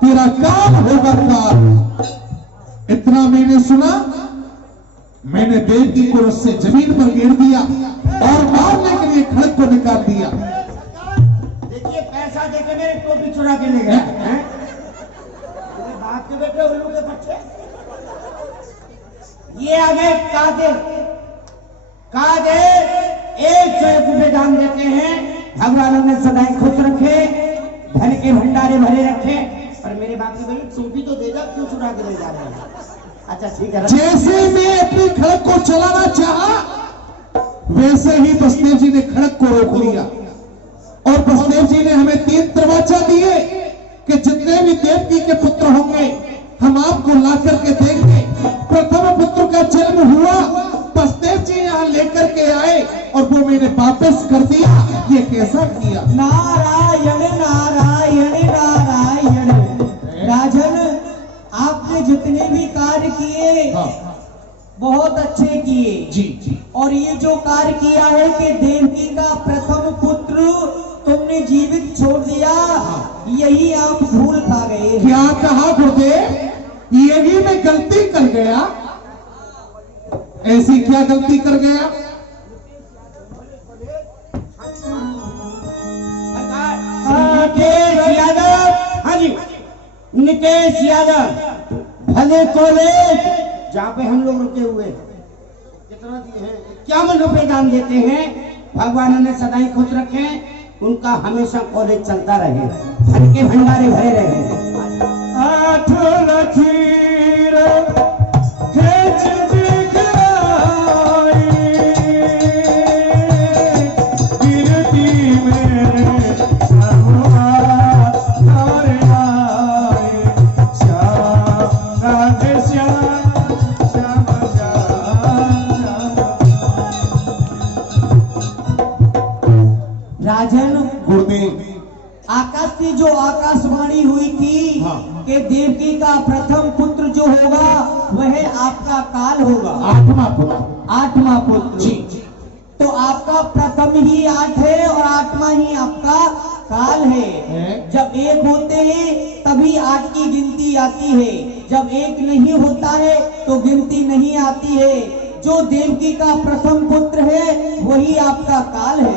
तेरा काम होगा का। इतना मैंने सुना, मैंने देवकी को उससे जमीन पर गिर दिया और मारने के लिए खड़ग को निकाल दिया। देखिए, पैसा देके मेरे टोपी चुरा के ले गया है। मेरे बाप के बेटे, उल्लू के बच्चे। ये आ गए कादिर। कादिर 100 रुपए दान देते हैं। भगवान ने सदाएं खुश रखे, धन के भंडारे भरे रखे। और मेरे बाप के बेटे, टोपी तो देगा, क्यों चुरा के ले जा रहे हैं? अच्छा ठीक है। जैसे मैं अपनी खड़ग को चलाना चाहा, वैसे ही बसदेव जी ने खड़ग को रोक लिया। और बसदेव जी ने हमें 3 तमाचा दिए कि जितने भी देवकी के पुत्र होंगे हम आपको ला करके देंगे। प्रथम पुत्र का जन्म हुआ, बसदेव जी यहाँ लेकर के आए और वो मैंने वापस कर दिया। ये कैसा किया? नारायण नारायण नारायण। राजन, आपने जितने भी कार्य किए हाँ बहुत अच्छे किए। जी जी। और ये जो कार्य किया है कि देवकी का प्रथम पुत्र तुमने जीवित छोड़ दिया, यही आप भूल खा गए। क्या कहा गुरुदेव? यही मैं गलती कर गया। ऐसी क्या गलती कर गया? नितेश यादव, हाँ जी, नितेश यादव, भले कॉलेज, जहाँ पे हम लोग रुके हुए कितना दिए हैं? 51 रुपए दान देते हैं। भगवान ने सदाई खुश रखे, उनका हमेशा कॉलेज चलता रहे, धन के भंडारे भरे रहे। 8 लकीर खींच दिखलाई, आकाश से जो आकाशवाणी हुई थी हाँ। कि देवकी का प्रथम पुत्र जो होगा वह आपका काल होगा, 8वां पुत्र। 8वां पुत्र जी। तो आपका प्रथम ही 8 है और 8वां ही आपका काल है। जब एक होते हैं तभी 8 की गिनती आती है, जब एक नहीं होता है तो गिनती नहीं आती है। जो देवकी का प्रथम पुत्र है वही आपका काल है।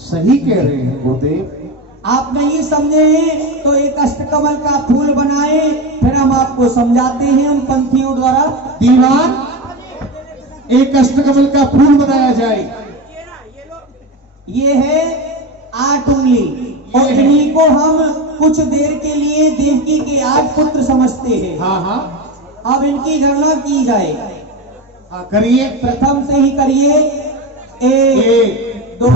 सही कह रहे हैं गुरुदेव। आप नहीं समझे हैं तो एक अष्टकमल का फूल बनाए, फिर हम आपको समझाते हैं उन पंथियों द्वारा। दीवान, एक अष्टकमल का फूल बनाया जाए। ये है 8 उंगली और इन्हीं को हम कुछ देर के लिए देवकी के 8 पुत्र समझते हैं। हाँ हाँ, अब इनकी गणना की जाए। हाँ करिए। प्रथम से ही करिए। 1 2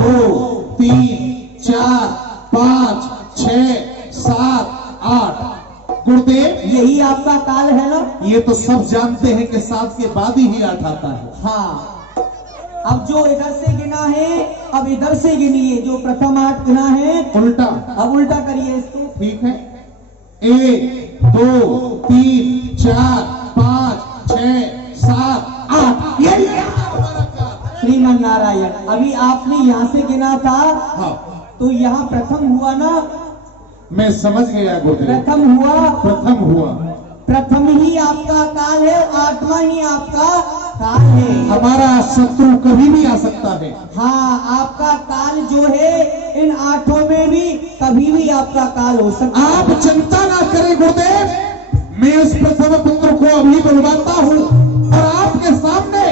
3 4 5 6 7 8। गुरुदेव, यही आपका काल है ना? ये तो सब जानते हैं कि 7 के बाद ही 8 आता है। हाँ। अब जो इधर से गिना है अब इधर से गिनिए, जो प्रथम 8 गिना है उल्टा। अब उल्टा करिए इसको। ठीक है। 1 2 3 4 5 6 7 8। यही है हमारा काल। श्रीमन नारायण, अभी आपने यहाँ से गिना था हाँ, तो यहाँ प्रथम हुआ ना? मैं समझ गया गुरुदेव। प्रथम हुआ। प्रथम हुआ। प्रथम ही आपका काल है, 8वां ही आपका काल है। हमारा शत्रु कभी भी आ सकता है। हाँ, आपका काल जो है इन 8 में भी कभी भी आपका काल हो सकता है। आप चिंता ना करें गुरुदेव, मैं उस प्रथम पुत्र को अभी बुलवाता हूँ और आपके सामने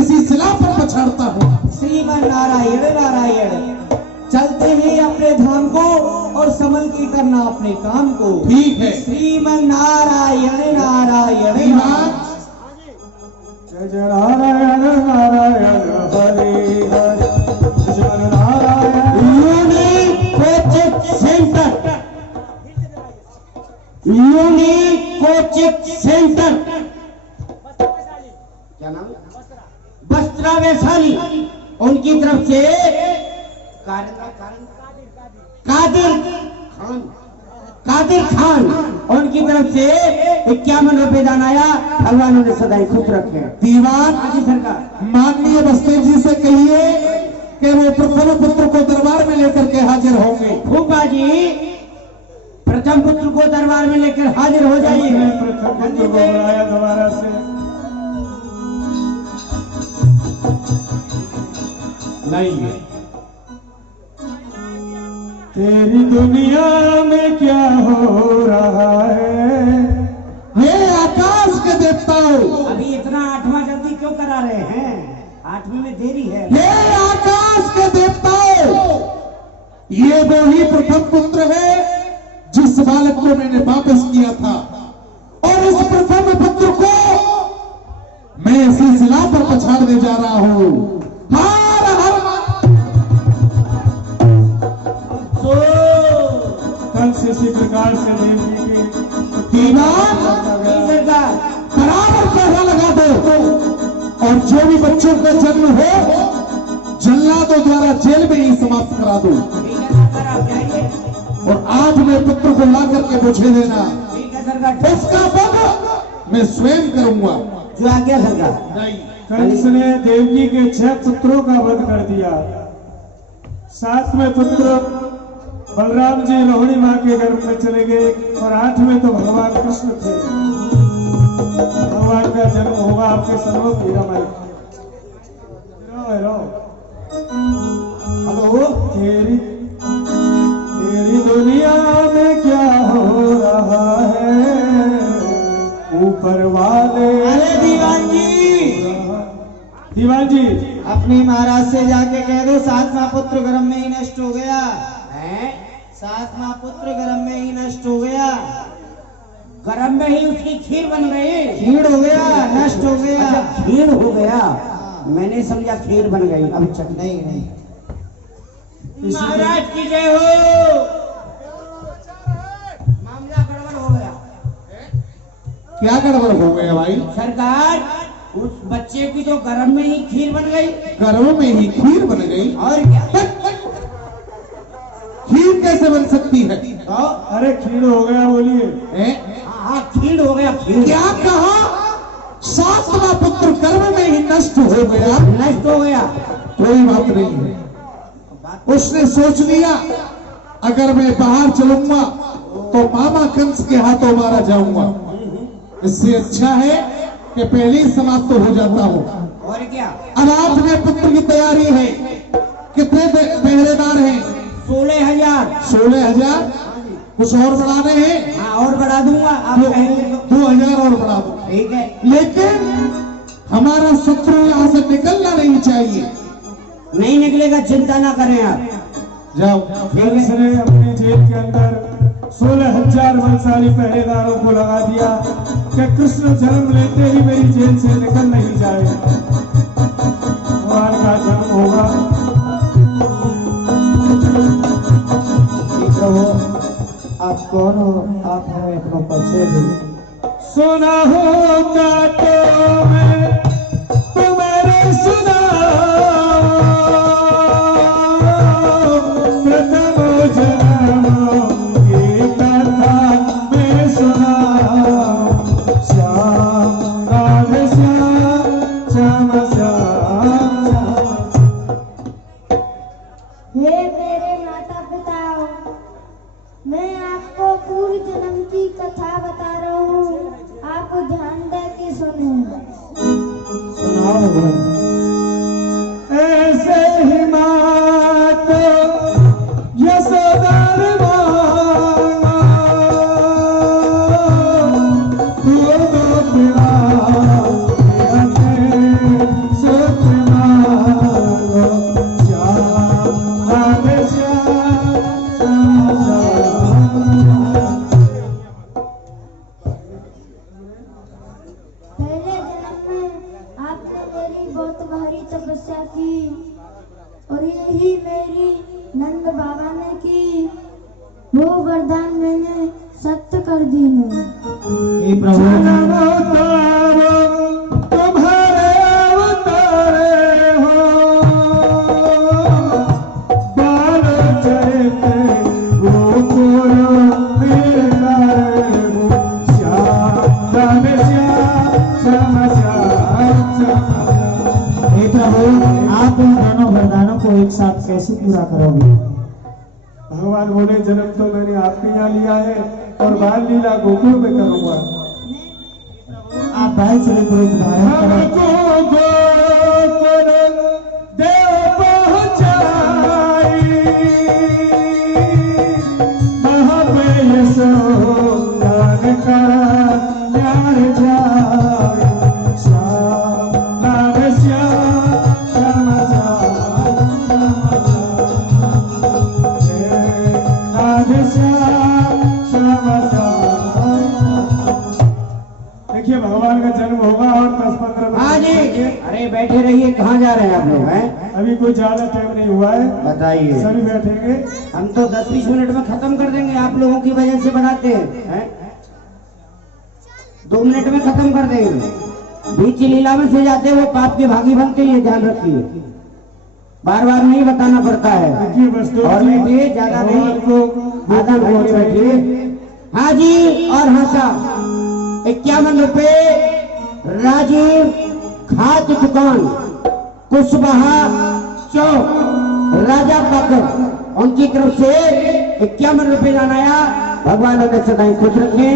इसी शिला पर पछाड़ता हूँ। श्रीमन नारायण नारायण। चलते हैं अपने धाम को और समझ के करना अपने काम को। ठीक है। श्रीमन नारायण नारायण। दीवान, जय जय नारायण नारायण हरे हरे, जय Narayan. Unique coaching centre, unique coaching centre, क्या नाम? वस्त्रा वैशाली, उनकी तरफ से कादिर खान, उनकी तरफ से 51 रुपए दान आया। भगवान उन्हें सदाई खुश रखे। दीवान, हाजी सरकार। माननीय बस्तेव जी से कहिए कि वो प्रथम पुत्र को दरबार में लेकर के हाजिर होंगे। फूफा जी, प्रथम पुत्र को दरबार में लेकर हाजिर हो जाइए। प्रथम पुत्र को बुलाया दोबारा से। लाइए। तेरी दुनिया में क्या हो रहा है? हे आकाश के देवताओं, अभी इतना 8वां जल्दी क्यों करा रहे हैं? 8वें में देरी है। हे आकाश के देवताओं, ये वो ही प्रथम पुत्र है जिस बालक को मैंने वापस किया था और इस प्रथम पुत्र को मैं इसी शिला पर पछाड़ने जा रहा हूं। हर हर कल से इसी प्रकार से देवी के दीवान, सरकार। बराबर पैसा लगा दो और जो भी बच्चों का जन्म हो जल्लादों द्वारा जेल में ही समाप्त करा दो। ठीक है सरकार, आप जाइए। और 8वें पुत्र को ला करके मुझे देना, ठीक है सरकार। उसका वध मैं स्वयं करूंगा। जो आज्ञा सरकार। कंस ने देवकी के 6 पुत्रों का वध कर दिया। 7वें पुत्र बलराम जी रोहिणी माँ के गर्भ में चले गए और 8वें तो भगवान कृष्ण थे। भगवान का जन्म होगा आपके सन्मुख हीरा माई। हेलो, तेरी दुनिया में क्या हो रहा है? ऊपर वाले। अरे दीवान जी, दीवान जी, अपने महाराज से जाके कह दो 7वां पुत्र गर्भ में ही नष्ट हो गया हैं? 7वां पुत्र गर्भ में ही नष्ट हो गया। गरम में ही उसकी खीर बन गई। खीर हो गया, नष्ट हो गया। अच्छा, खीर हो गया। मैंने समझा खीर बन गई। अब चल। नहीं नहीं, महाराज की जय हो। मामला गड़बड़ हो गया क्या गड़बड़ हो गया भाई? सरकार। उस बच्चे की तो गर्भ में ही खीर बन गई। गर्भ में ही खीर बन गई। और क्या? खीर कैसे बन सकती है? अरे खीर हो गया बोलिए। हाँ खीर हो गया, खीर क्या कहा? सातवां पुत्र गर्भ में ही नष्ट हो गया। नष्ट हो गया। कोई बात नहीं है। उसने सोच लिया अगर मैं बाहर चलूंगा तो मामा कंस के हाथों मारा जाऊंगा, इससे अच्छा है कि पहले ही समाप्त हो जाता हूं। और क्या? अब आपने पुत्र की तैयारी है। कितने पहरेदार हैं? 16,000। 16,000। कुछ और बढ़ाने हैं? हाँ और बढ़ा दूंगा, आप कहेंगे तो। 2,000 और बढ़ा दो। ठीक है। लेकिन हमारा शत्रु यहां से निकलना नहीं चाहिए। नहीं निकलेगा, चिंता ना करें आप। जाओ। कंस ने अपनी जेल के अंदर 16,000 बलशाली पहरेदारों को लगा दिया कि कृष्ण जन्म लेते ही मेरी जेल से निकल नहीं जाए। भगवान का जन्म होगा। प्रभु आप कौन हो? आप हमें अपना परिचय दो। सुना होगा तो मैं तुम्हारे सुनाऊं, प्रथम जन्म की कथा मैं सुनाऊं। श्याम राधे श्याम श्याम श्याम। हे मेरे माता पिता, मैं आपको पूर्व जन्म की कथा बता रहा हूँ, आप ध्यान दे के सुने। सुनाओ भगवान। ऐसे ही मात यशोदा मांगा, दो पिता सुत मांगो। श्याम राधे श्याम श्याम श्याम। पहले जन्म में आपने मेरी बहुत भारी तपस्या की और यही मेरी नंद बाबा ने की, वो वरदान मैंने सत्य कर दी है। हे प्रभु जन्म तारो तुम्हारे अवतारे हो, बाल चरित गोकुल बिरारे हो। श्याम राधे श्याम श्याम श्याम श्याम। हे प्रभु आप इन दोनों वरदानों को एक साथ कैसे पूरा करोगे? भगवान बोले जन्म तो मैंने आपके यहाँ लिया है और बाल लीला गोकुल में करूंगा। आप बाल चरित्र धारण करो। हमको गोकुल देव पहुँचाई, महाबे यशोदान कल्याण जाई। श्याम राधे श्याम श्याम श्याम। राधे श्याम श्याम श्याम। देखिए भगवान का जन्म होगा और 10-15 हाँ जी। मिनट। अरे बैठे रहिए, कहाँ जा रहे हैं आप लोग? हैं अभी कोई ज्यादा टाइम नहीं हुआ है, बताइए। सभी बैठेंगे। हम तो 10-20 मिनट में खत्म कर देंगे, आप लोगों की वजह से बनाते हैं। 2 मिनट में खत्म कर देंगे। बीच की लीला में से जाते वो पाप के भागी बनते हैं, ध्यान रखिए। बार बार नहीं बताना पड़ता है। देखिए बस दो और बैठिए, ज्यादा नहीं, आधा मिनट बैठिए। हाँ जी। और हाँ साहब 51 रुपए राजीव खाद्य दुकान कुशवाहा चौक राजा पाकर, उनकी तरफ से 51 रुपए लानाया। भगवान उन्हें सदाई खुश रखे,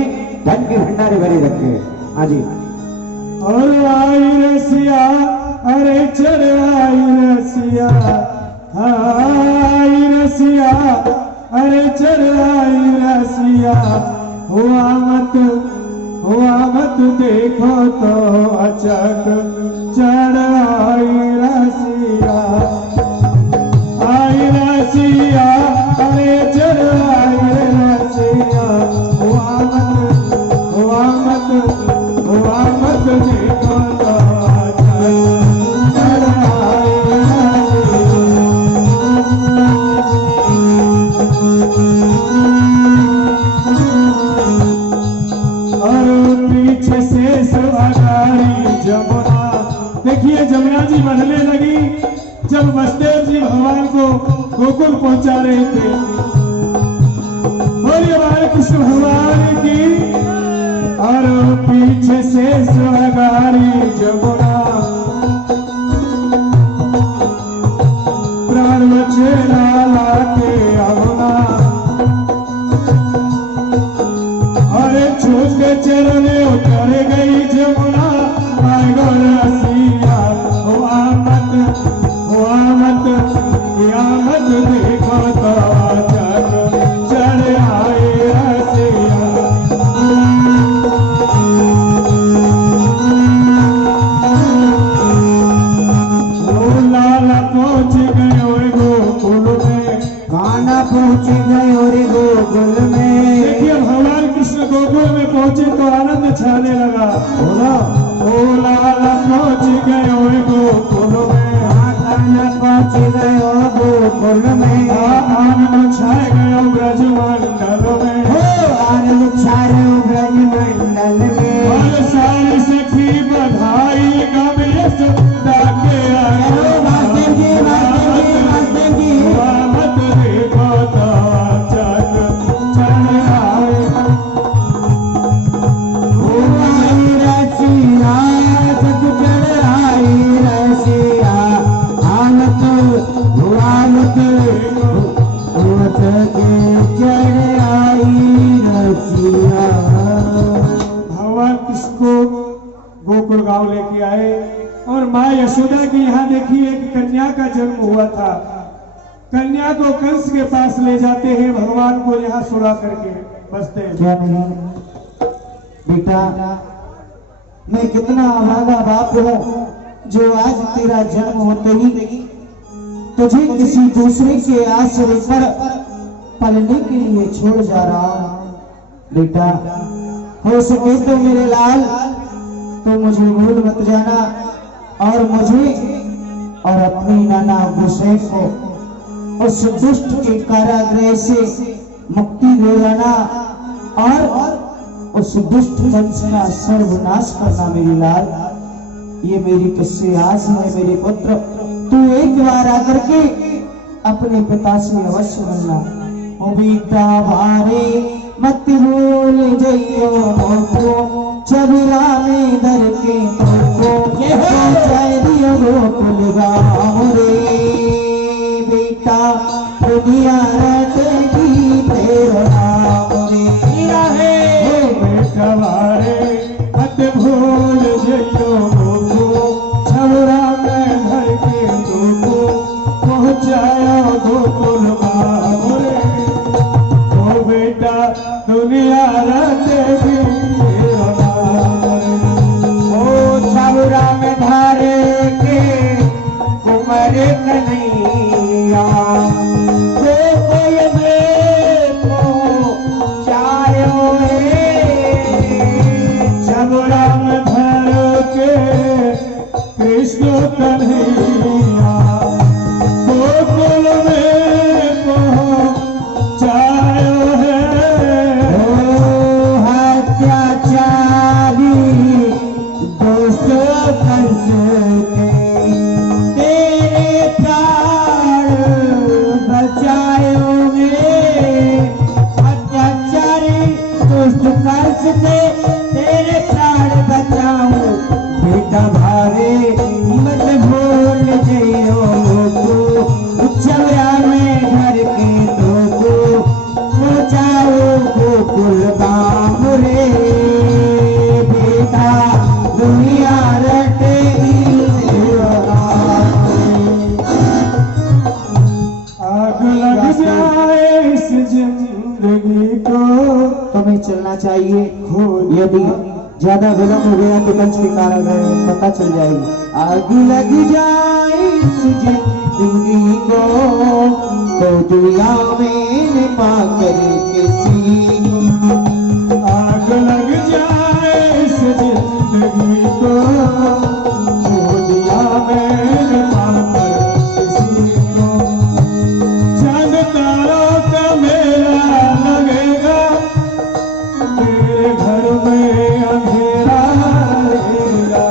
धन के भंडारे भरे रखे। हाँ जी। और आई रसिया, अरे चढ़ आई रसिया, आई रसिया, अरे चढ़ आई रसिया। हुआ मत देखो तो अचक चढ़ आई रसिया। आई रसिया, अरे चढ़ आई रसिया। हुआ मत देखो तो अचक चढ़ आई रसिया। और पीछे से सवारी जमुना। देखिए जमुना जी बढ़ने लगी जब वसुदेव जी भगवान को गोकुल पहुंचा रहे थे। कृष्ण भगवान की। और पीछे से स्वगारी जमुना प्राण बचे लाला के अमुना। अरे छूट के चरण उतर गई जमुना। आए गो रसिया हो आमद देखो तो चक चढ़ आए रसिया। ओ लाला पहुंच गए गोकुल में। कान्हा पहुँच गए रे गोकुल में। देखिए भगवान कृष्ण गोकुल में पहुंचे तो आनंद छाने लगा। बोला ओ लाला पहुंच गए गोकुल में। कान्हा पहुँच गए गोकुल में। आनंद छाए गए ब्रजमंडल में। हो आनंद छाए ब्रजमंडल में। और सारी सखी बधाई गवे सुंदा के वासुदेव जी, वासुदेव जी। मत देखो तो चक चढ़ आए। ओ आई रसिया जग चढ़ आई रसिया। आमत के चढ़ आई रसिया। भगवान कृष्ण को गोकुल गांव लेके आए और माँ यशोदा के यहाँ देखिए एक कन्या का जन्म हुआ था। कन्या को कंस के पास ले जाते हैं, भगवान को यहाँ सुला करके बसते हैं। क्या नहीं बेटा, मैं कितना अभागा बाप हूँ जो आज तेरा जन्म होते ही तुझे किसी दूसरे के आश्रय पर पलने के लिए छोड़ जा रहा हूँ। बेटा हो सके तो मेरे लाल तो मुझे भूल मत जाना और मुझे और अपनी नाना गुस्से को उस दुष्ट के कारागृह से मुक्ति दे जाना और उस दुष्ट वंश का सर्वनाश करना मेरी लाल। ये मेरी तुझसे आस है मेरे पुत्र। तू एक बार आकर के अपने पिता से अवश्य मिलना। ओ बेटा भारे मत भूल जइयो मोको चबरा में दर के तुमको चाहिए गोकुल गाँव रे। बेटा दुनिया रटेगी तेरा नाम रे। बेटा मारे मत भूल जइयो मोको छबरा में धर के तुमको पहुँचाया गोकुल गाँव रे। ओ बेटा दुनिया रटेगी तेरा नाम रे। ओ छबरा में धारे के कुमर कन्हैया कोई देखो चायो छबरा में धर के कृष्ण कन्हैया गोकुल में पहुँचायो है। हत्याचारी दोस्त कंस के तेरे प्राण बचायोगे। हत्याचारी दुष्ट कंस के तेरे प्राण बचाओ। बेटा भारे मत भूल जइयो को चबरा में घर के तो पहुँचाओ गोकुल गाँव रे। बेटा दुनिया रटेगी तेरा नाम रे। आग लग जाए इस जिंदगी को। तुम्हें चलना चाहिए। यदि ज्यादा विलम्ब हो गया तो कंस के कारागृह पता चल जाएगी। आग लग जाए इस जिंदगी को तो दुनिया में न पाकर किसी। आग लग जाए इस जिंदगी को दिया में पाकर किसी को। चांद तारों का मेला लगेगा तेरे घर में अंधेरा रहेगा।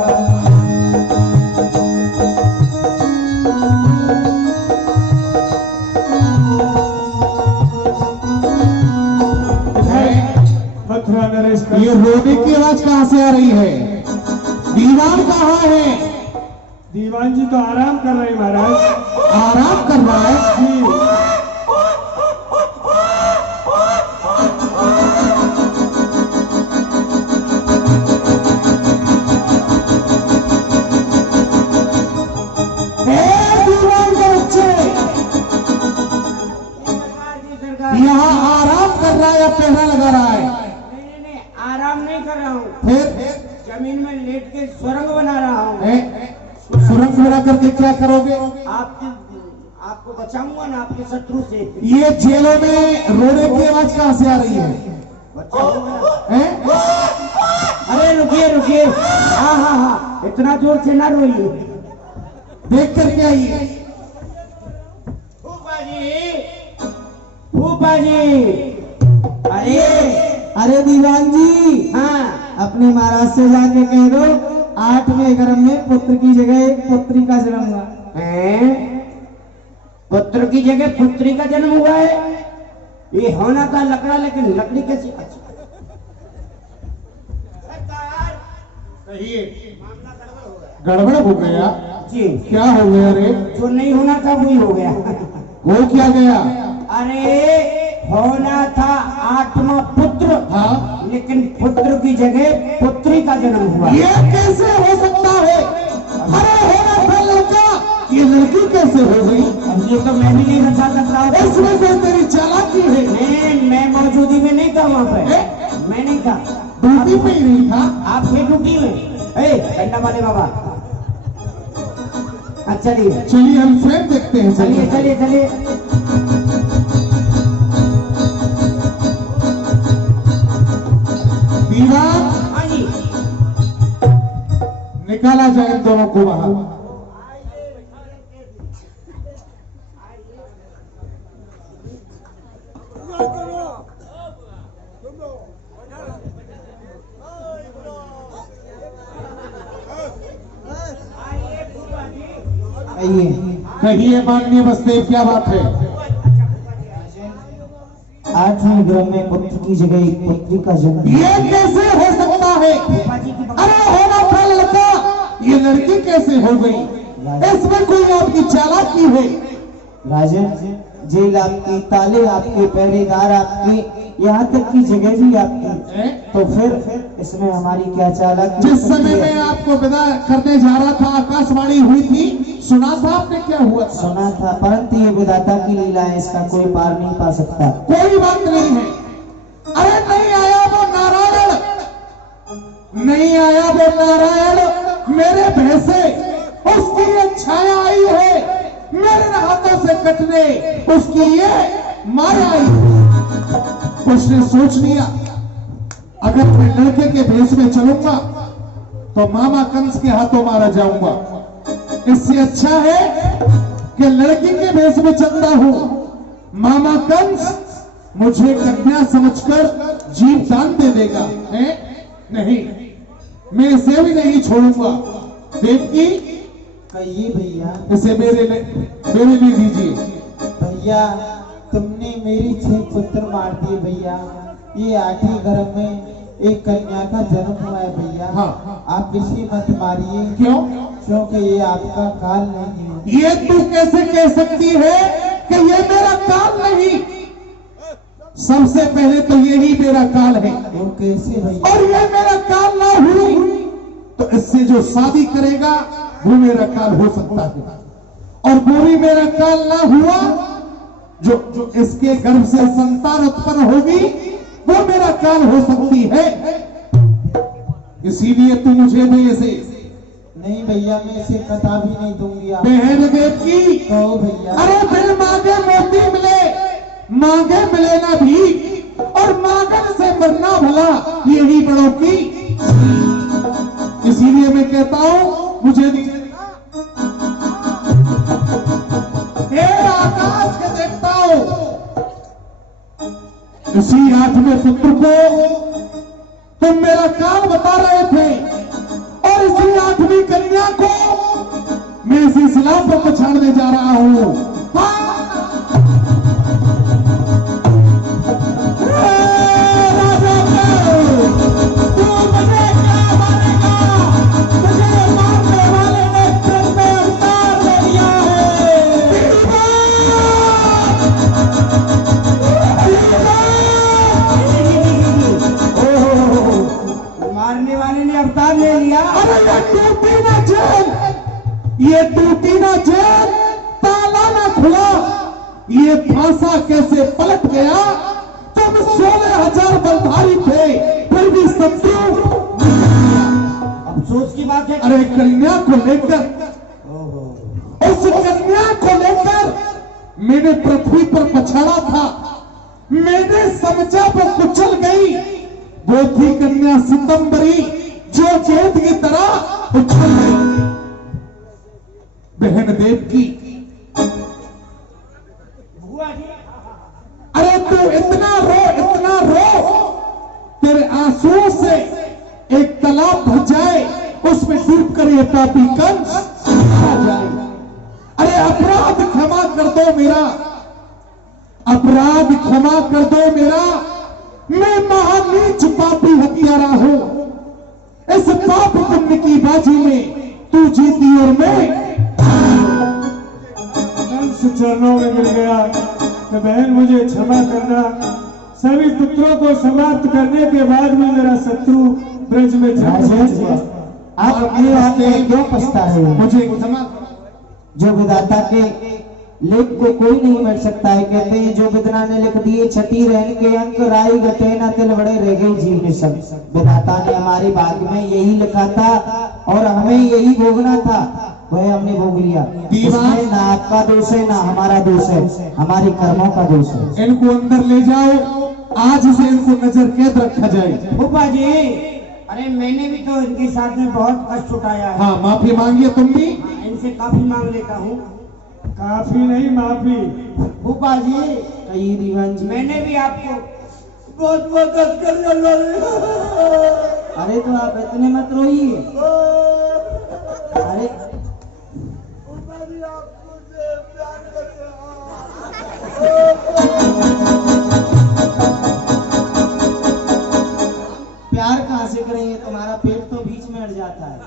नरेश कर। ये रोने की आवाज कहां से आ रही है? दीवान कहाँ है? दीवान जी तो आराम कर रहे हैं महाराज। आराम कर रहा है जी। यहाँ आराम कर रहा है या पहरा लगा रहा है? नहीं, आराम नहीं कर रहा हूँ, फिर जमीन में लेट के सुरंग बना रहा हूँ। सुरंग बना करके क्या करोगे? आपको बचाऊंगा ना आपके शत्रु से। ये जेलों में रोने की आवाज कहाँ से आ रही है? हैं? अरे रुकिए रुकिए, हाँ हाँ हाँ, इतना जोर से ना रोइए। देख करके आइए। फूफा जी, अरे दीवान जी, हाँ अपने महाराज से जाके कह दो 8वें गर्भ में पुत्र की जगह एक पुत्री का जन्म हुआ। हैं? पुत्र की जगह पुत्री का जन्म हुआ है? ये होना था लकड़ा, लेकिन लकड़ी कैसी? अच्छा गड़बड़ हो गया जी, क्या हो गया रे? जो नहीं होना था वही हो गया। वो क्या गया? अरे होना था 8वां पुत्र, हाँ, लेकिन पुत्र की जगह पुत्री का जन्म हुआ। ये कैसे हो सकता है? अरे होना था लड़का, ये लड़की कैसे हो गई? अब ये तो मैं भी नहीं बता सकता हूँ। इसमें से तेरी चालाकी है। नहीं, मैं मौजूदी में नहीं था वहाँ पे, मैं नहीं था, ड्यूटी पे ही नहीं था। आप थे ड्यूटी में। डंडा वाले बाबा, अच्छा चलिए चलिए हम स्वयं देखते हैं। चलिए चलिए चलिए। दीवान हाँ जी, निकाला जाए इन दोनों को बाहर। कहिए माननीय बसदेव, क्या बात है? 8वें गर्भ में पुत्र की जगह एक पुत्री का जन्म। ये कैसे हो सकता है? अरे होना था लड़का, ये लड़की कैसे हो गई? इसमें कोई आपकी चालाकी है। राजन, जेल आपकी, ताले आपके, पहरेदार आपके, यहाँ तक की जगह भी आपकी, तो फिर इसमें हमारी क्या चालाकी? जिस समय मैं आपको विदा करने जा रहा था, आकाशवाणी हुई थी, सुना था आपने क्या हुआ था? सुना था, परंतु ये विधाता की लीला है, इसका कोई पार नहीं पा सकता। कोई बात नहीं है। अरे नहीं आया वो नारायण, नहीं आया वो नारायण मेरे भैसे, उसकी ये छाया आई है मेरे हाथों से कटने, उसकी ये माया आई है। उसने सोच लिया अगर मैं लड़के के भेष में चलूंगा तो मामा कंस के हाथों मारा जाऊंगा। इससे अच्छा है कि लड़की के भेष में चलता हूं, मामा कंस मुझे कन्या समझकर जीव दान दे देगा। है नहीं, मैं इसे भी नहीं छोड़ूंगा। देवकी, कहिए भैया। इसे मेरे लिए दीजिए। भैया, तुमने मेरी 6 पुत्र मार दिए भैया। ये 8वें गर्भ में एक कन्या का जन्म हुआ है भैया। हाँ। आप इसे मत मारिए। क्यों? क्योंकि ये आपका काल नहीं है। ये तू कैसे कह सकती है कि ये मेरा काल नहीं? सबसे पहले तो यही मेरा काल है, वो कैसे भैया? और ये मेरा काल ना हुई तो इससे जो शादी करेगा वो मेरा काल हो सकता है, और वो भी मेरा काल ना हुआ जो इसके गर्भ से संतान उत्पन्न होगी वो मेरा काल हो सकती है। इसीलिए तू मुझे दे इसे। नहीं भैया, मैं इसे कथा भी नहीं दूंगी आप। बहन देव की, कहो भैया। अरे बिन मांगे मोती मिले, मांगे मिले ना भी, और मांगन से मरना भला यही बड़ों की। इसीलिए मैं कहता हूं मुझे आकाश के देखता हूं, इसी 8वें पुत्र को तुम मेरा काल बता रहे थे, और इसी 8वीं कन्या को मैं इसी इस्लाम पर पछाड़ने जा रहा हूं। राजा गिरफ्तार ले लिया। अरे ये टूटी ना जेल, ये टूटी ना जेल, ताला ना खुला, ये फांसा कैसे पलट गया? तुम 16,000 बलधारी थे, फिर भी शत्रु। अफसोस की बात है। अरे कन्या को लेकर, उस कन्या को लेकर मैंने पृथ्वी पर पछाड़ा था, मैंने समझा वो कुचल गई। वो थी कन्या सितंबरी जो गेंद की तरह उछल गई। बहन देव की। अरे तू इतना रो, इतना रो, तेरे आंसुओं से एक तालाब भर जाए, उसमें डूब कर ये पापी कंस आ जाए। अरे अपराध क्षमा कर दो मेरा, अपराध क्षमा कर दो मेरा। मैं महानीच पापी हत्यारा हूं। इस पाप पुण्य की बाजी में तू जीती और मैं कंस चरणों में गिर गया कि बहन मुझे क्षमा करना। सभी पुत्रों को समाप्त करने के बाद भी मेरा शत्रु ब्रज में जन्म हुआ। आप अपनी बात में क्यों पछता रहे हो? मुझे क्षमा। जो विधाता के लेख को कोई नहीं मिट सकता है। कहते हैं जो विद्ना ने लिख दिए छठी रहन के अंक, राई गटे न तिल बड़े रह गई जीव में सब। विधाता ने हमारे भाग्य में यही लिखा था और हमें यही भोगना था, वह हमने भोग लिया। इसमें ना आपका दोष है ना हमारा दोष है, हमारे कर्मों का दोष है। इनको अंदर ले जाओ, आज से इनको नजर कैद रखा जाए। फूफा जी, अरे मैंने भी तो इनके साथ में बहुत कष्ट उठाया है। हाँ, माफी मांगिए तुम भी। इनसे काफी मांग लेता हूँ। काफी नहीं माफी। फूफा जी, कई रिवंज मैंने भी आपको बहुत मदद कर। अरे तो आप इतने मत रोइए। अरे प्यार कहाँ से करेंगे? तुम्हारा पेट तो बीच में अड़ जाता है।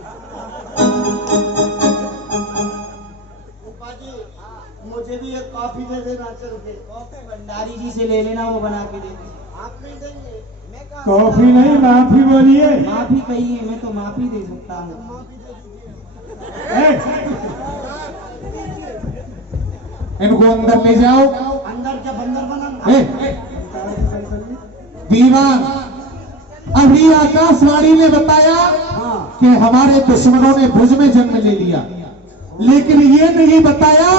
मुझे भी एक कॉफी दे देना। चल के कॉफी भंडारी जी से ले लेना, वो बना के दे देंगे। आप नहीं देंगे? मैं कॉफी नहीं माफी बोलिए। माफी कहिए, मैं तो माफी दे सकता हूँ। इनको अंदर ले जाओ। अंदर क्या बंदर बना? दीवान, अभी आकाशवाणी ने बताया कि हमारे दुश्मनों ने ब्रज में जन्म ले लिया, लेकिन ये नहीं बताया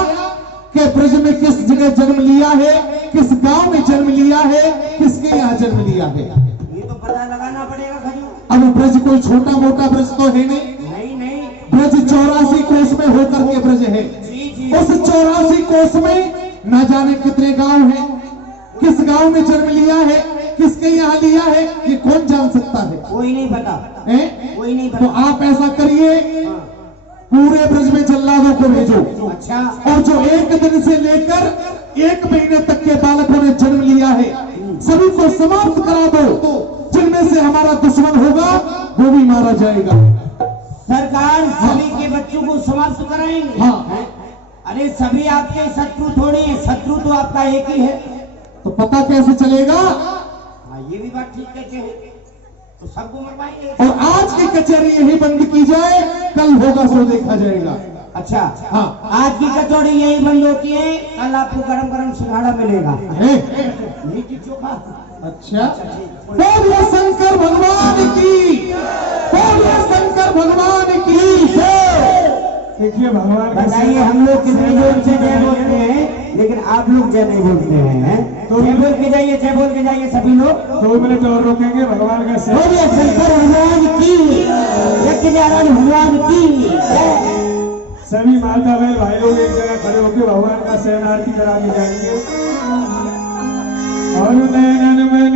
कि ब्रज में किस जगह जन्म लिया है, किस गांव में जन्म लिया है, किसके यहाँ जन्म लिया है। ये तो पता लगाना पड़ेगा खजूर। अब ब्रज कोई छोटा मोटा ब्रज तो है नहीं। नहीं, ब्रज 84 कोस में होकर के ब्रज है। उस 84 कोस में न जाने कितने गांव हैं, किस गांव में जन्म लिया है, किसके यहाँ लिया है, ये कौन जान सकता है? कोई नहीं पता है? कोई नहीं तो पता। आप ऐसा करिए, पूरे ब्रज में जल्लादों को भेजो। अच्छा। और जो एक दिन से लेकर 1 महीने तक के बालकों ने जन्म लिया है, सभी को समाप्त करा दो। जिनमें से हमारा दुश्मन होगा वो भी मारा जाएगा। सरकार सभी के बच्चों को समाप्त कराएंगे? हाँ। अरे सभी आपके शत्रु थोड़ी है, शत्रु तो आपका एक ही है। तो पता कैसे चलेगा? हाँ, ये भी बात ठीक कहते हैं। तो सबको मरवाएंगे। और आज की कचहरी यही बंद की जाए, कल होगा सो देखा जाएगा। अच्छा। हाँ। आज की कचौड़ी यही बंद होती है, कल आपको गरम गरम सिंघाड़ा मिलेगा। लिट्टी चोखा। अच्छा। बोलिए शंकर भगवान की, बोलिए शंकर भगवान की जय। देखिए भगवान का बताइए, हम लोग कितने जोर से जय बोलते हैं, लेकिन आप लोग जय नहीं बोलते हैं। तो जय बोल के जाइए, जय बोल के जाइए सभी लोग। 2 मिनट और रोकेंगे। भगवान का सेवा। बोलिए शंकर भगवान की, सत्यनारायण भगवान की जय। सभी माता बहन भाई लोग एक जगह खड़े होकर भगवान का शयन आरती करा के जाएंगे। और नैनन में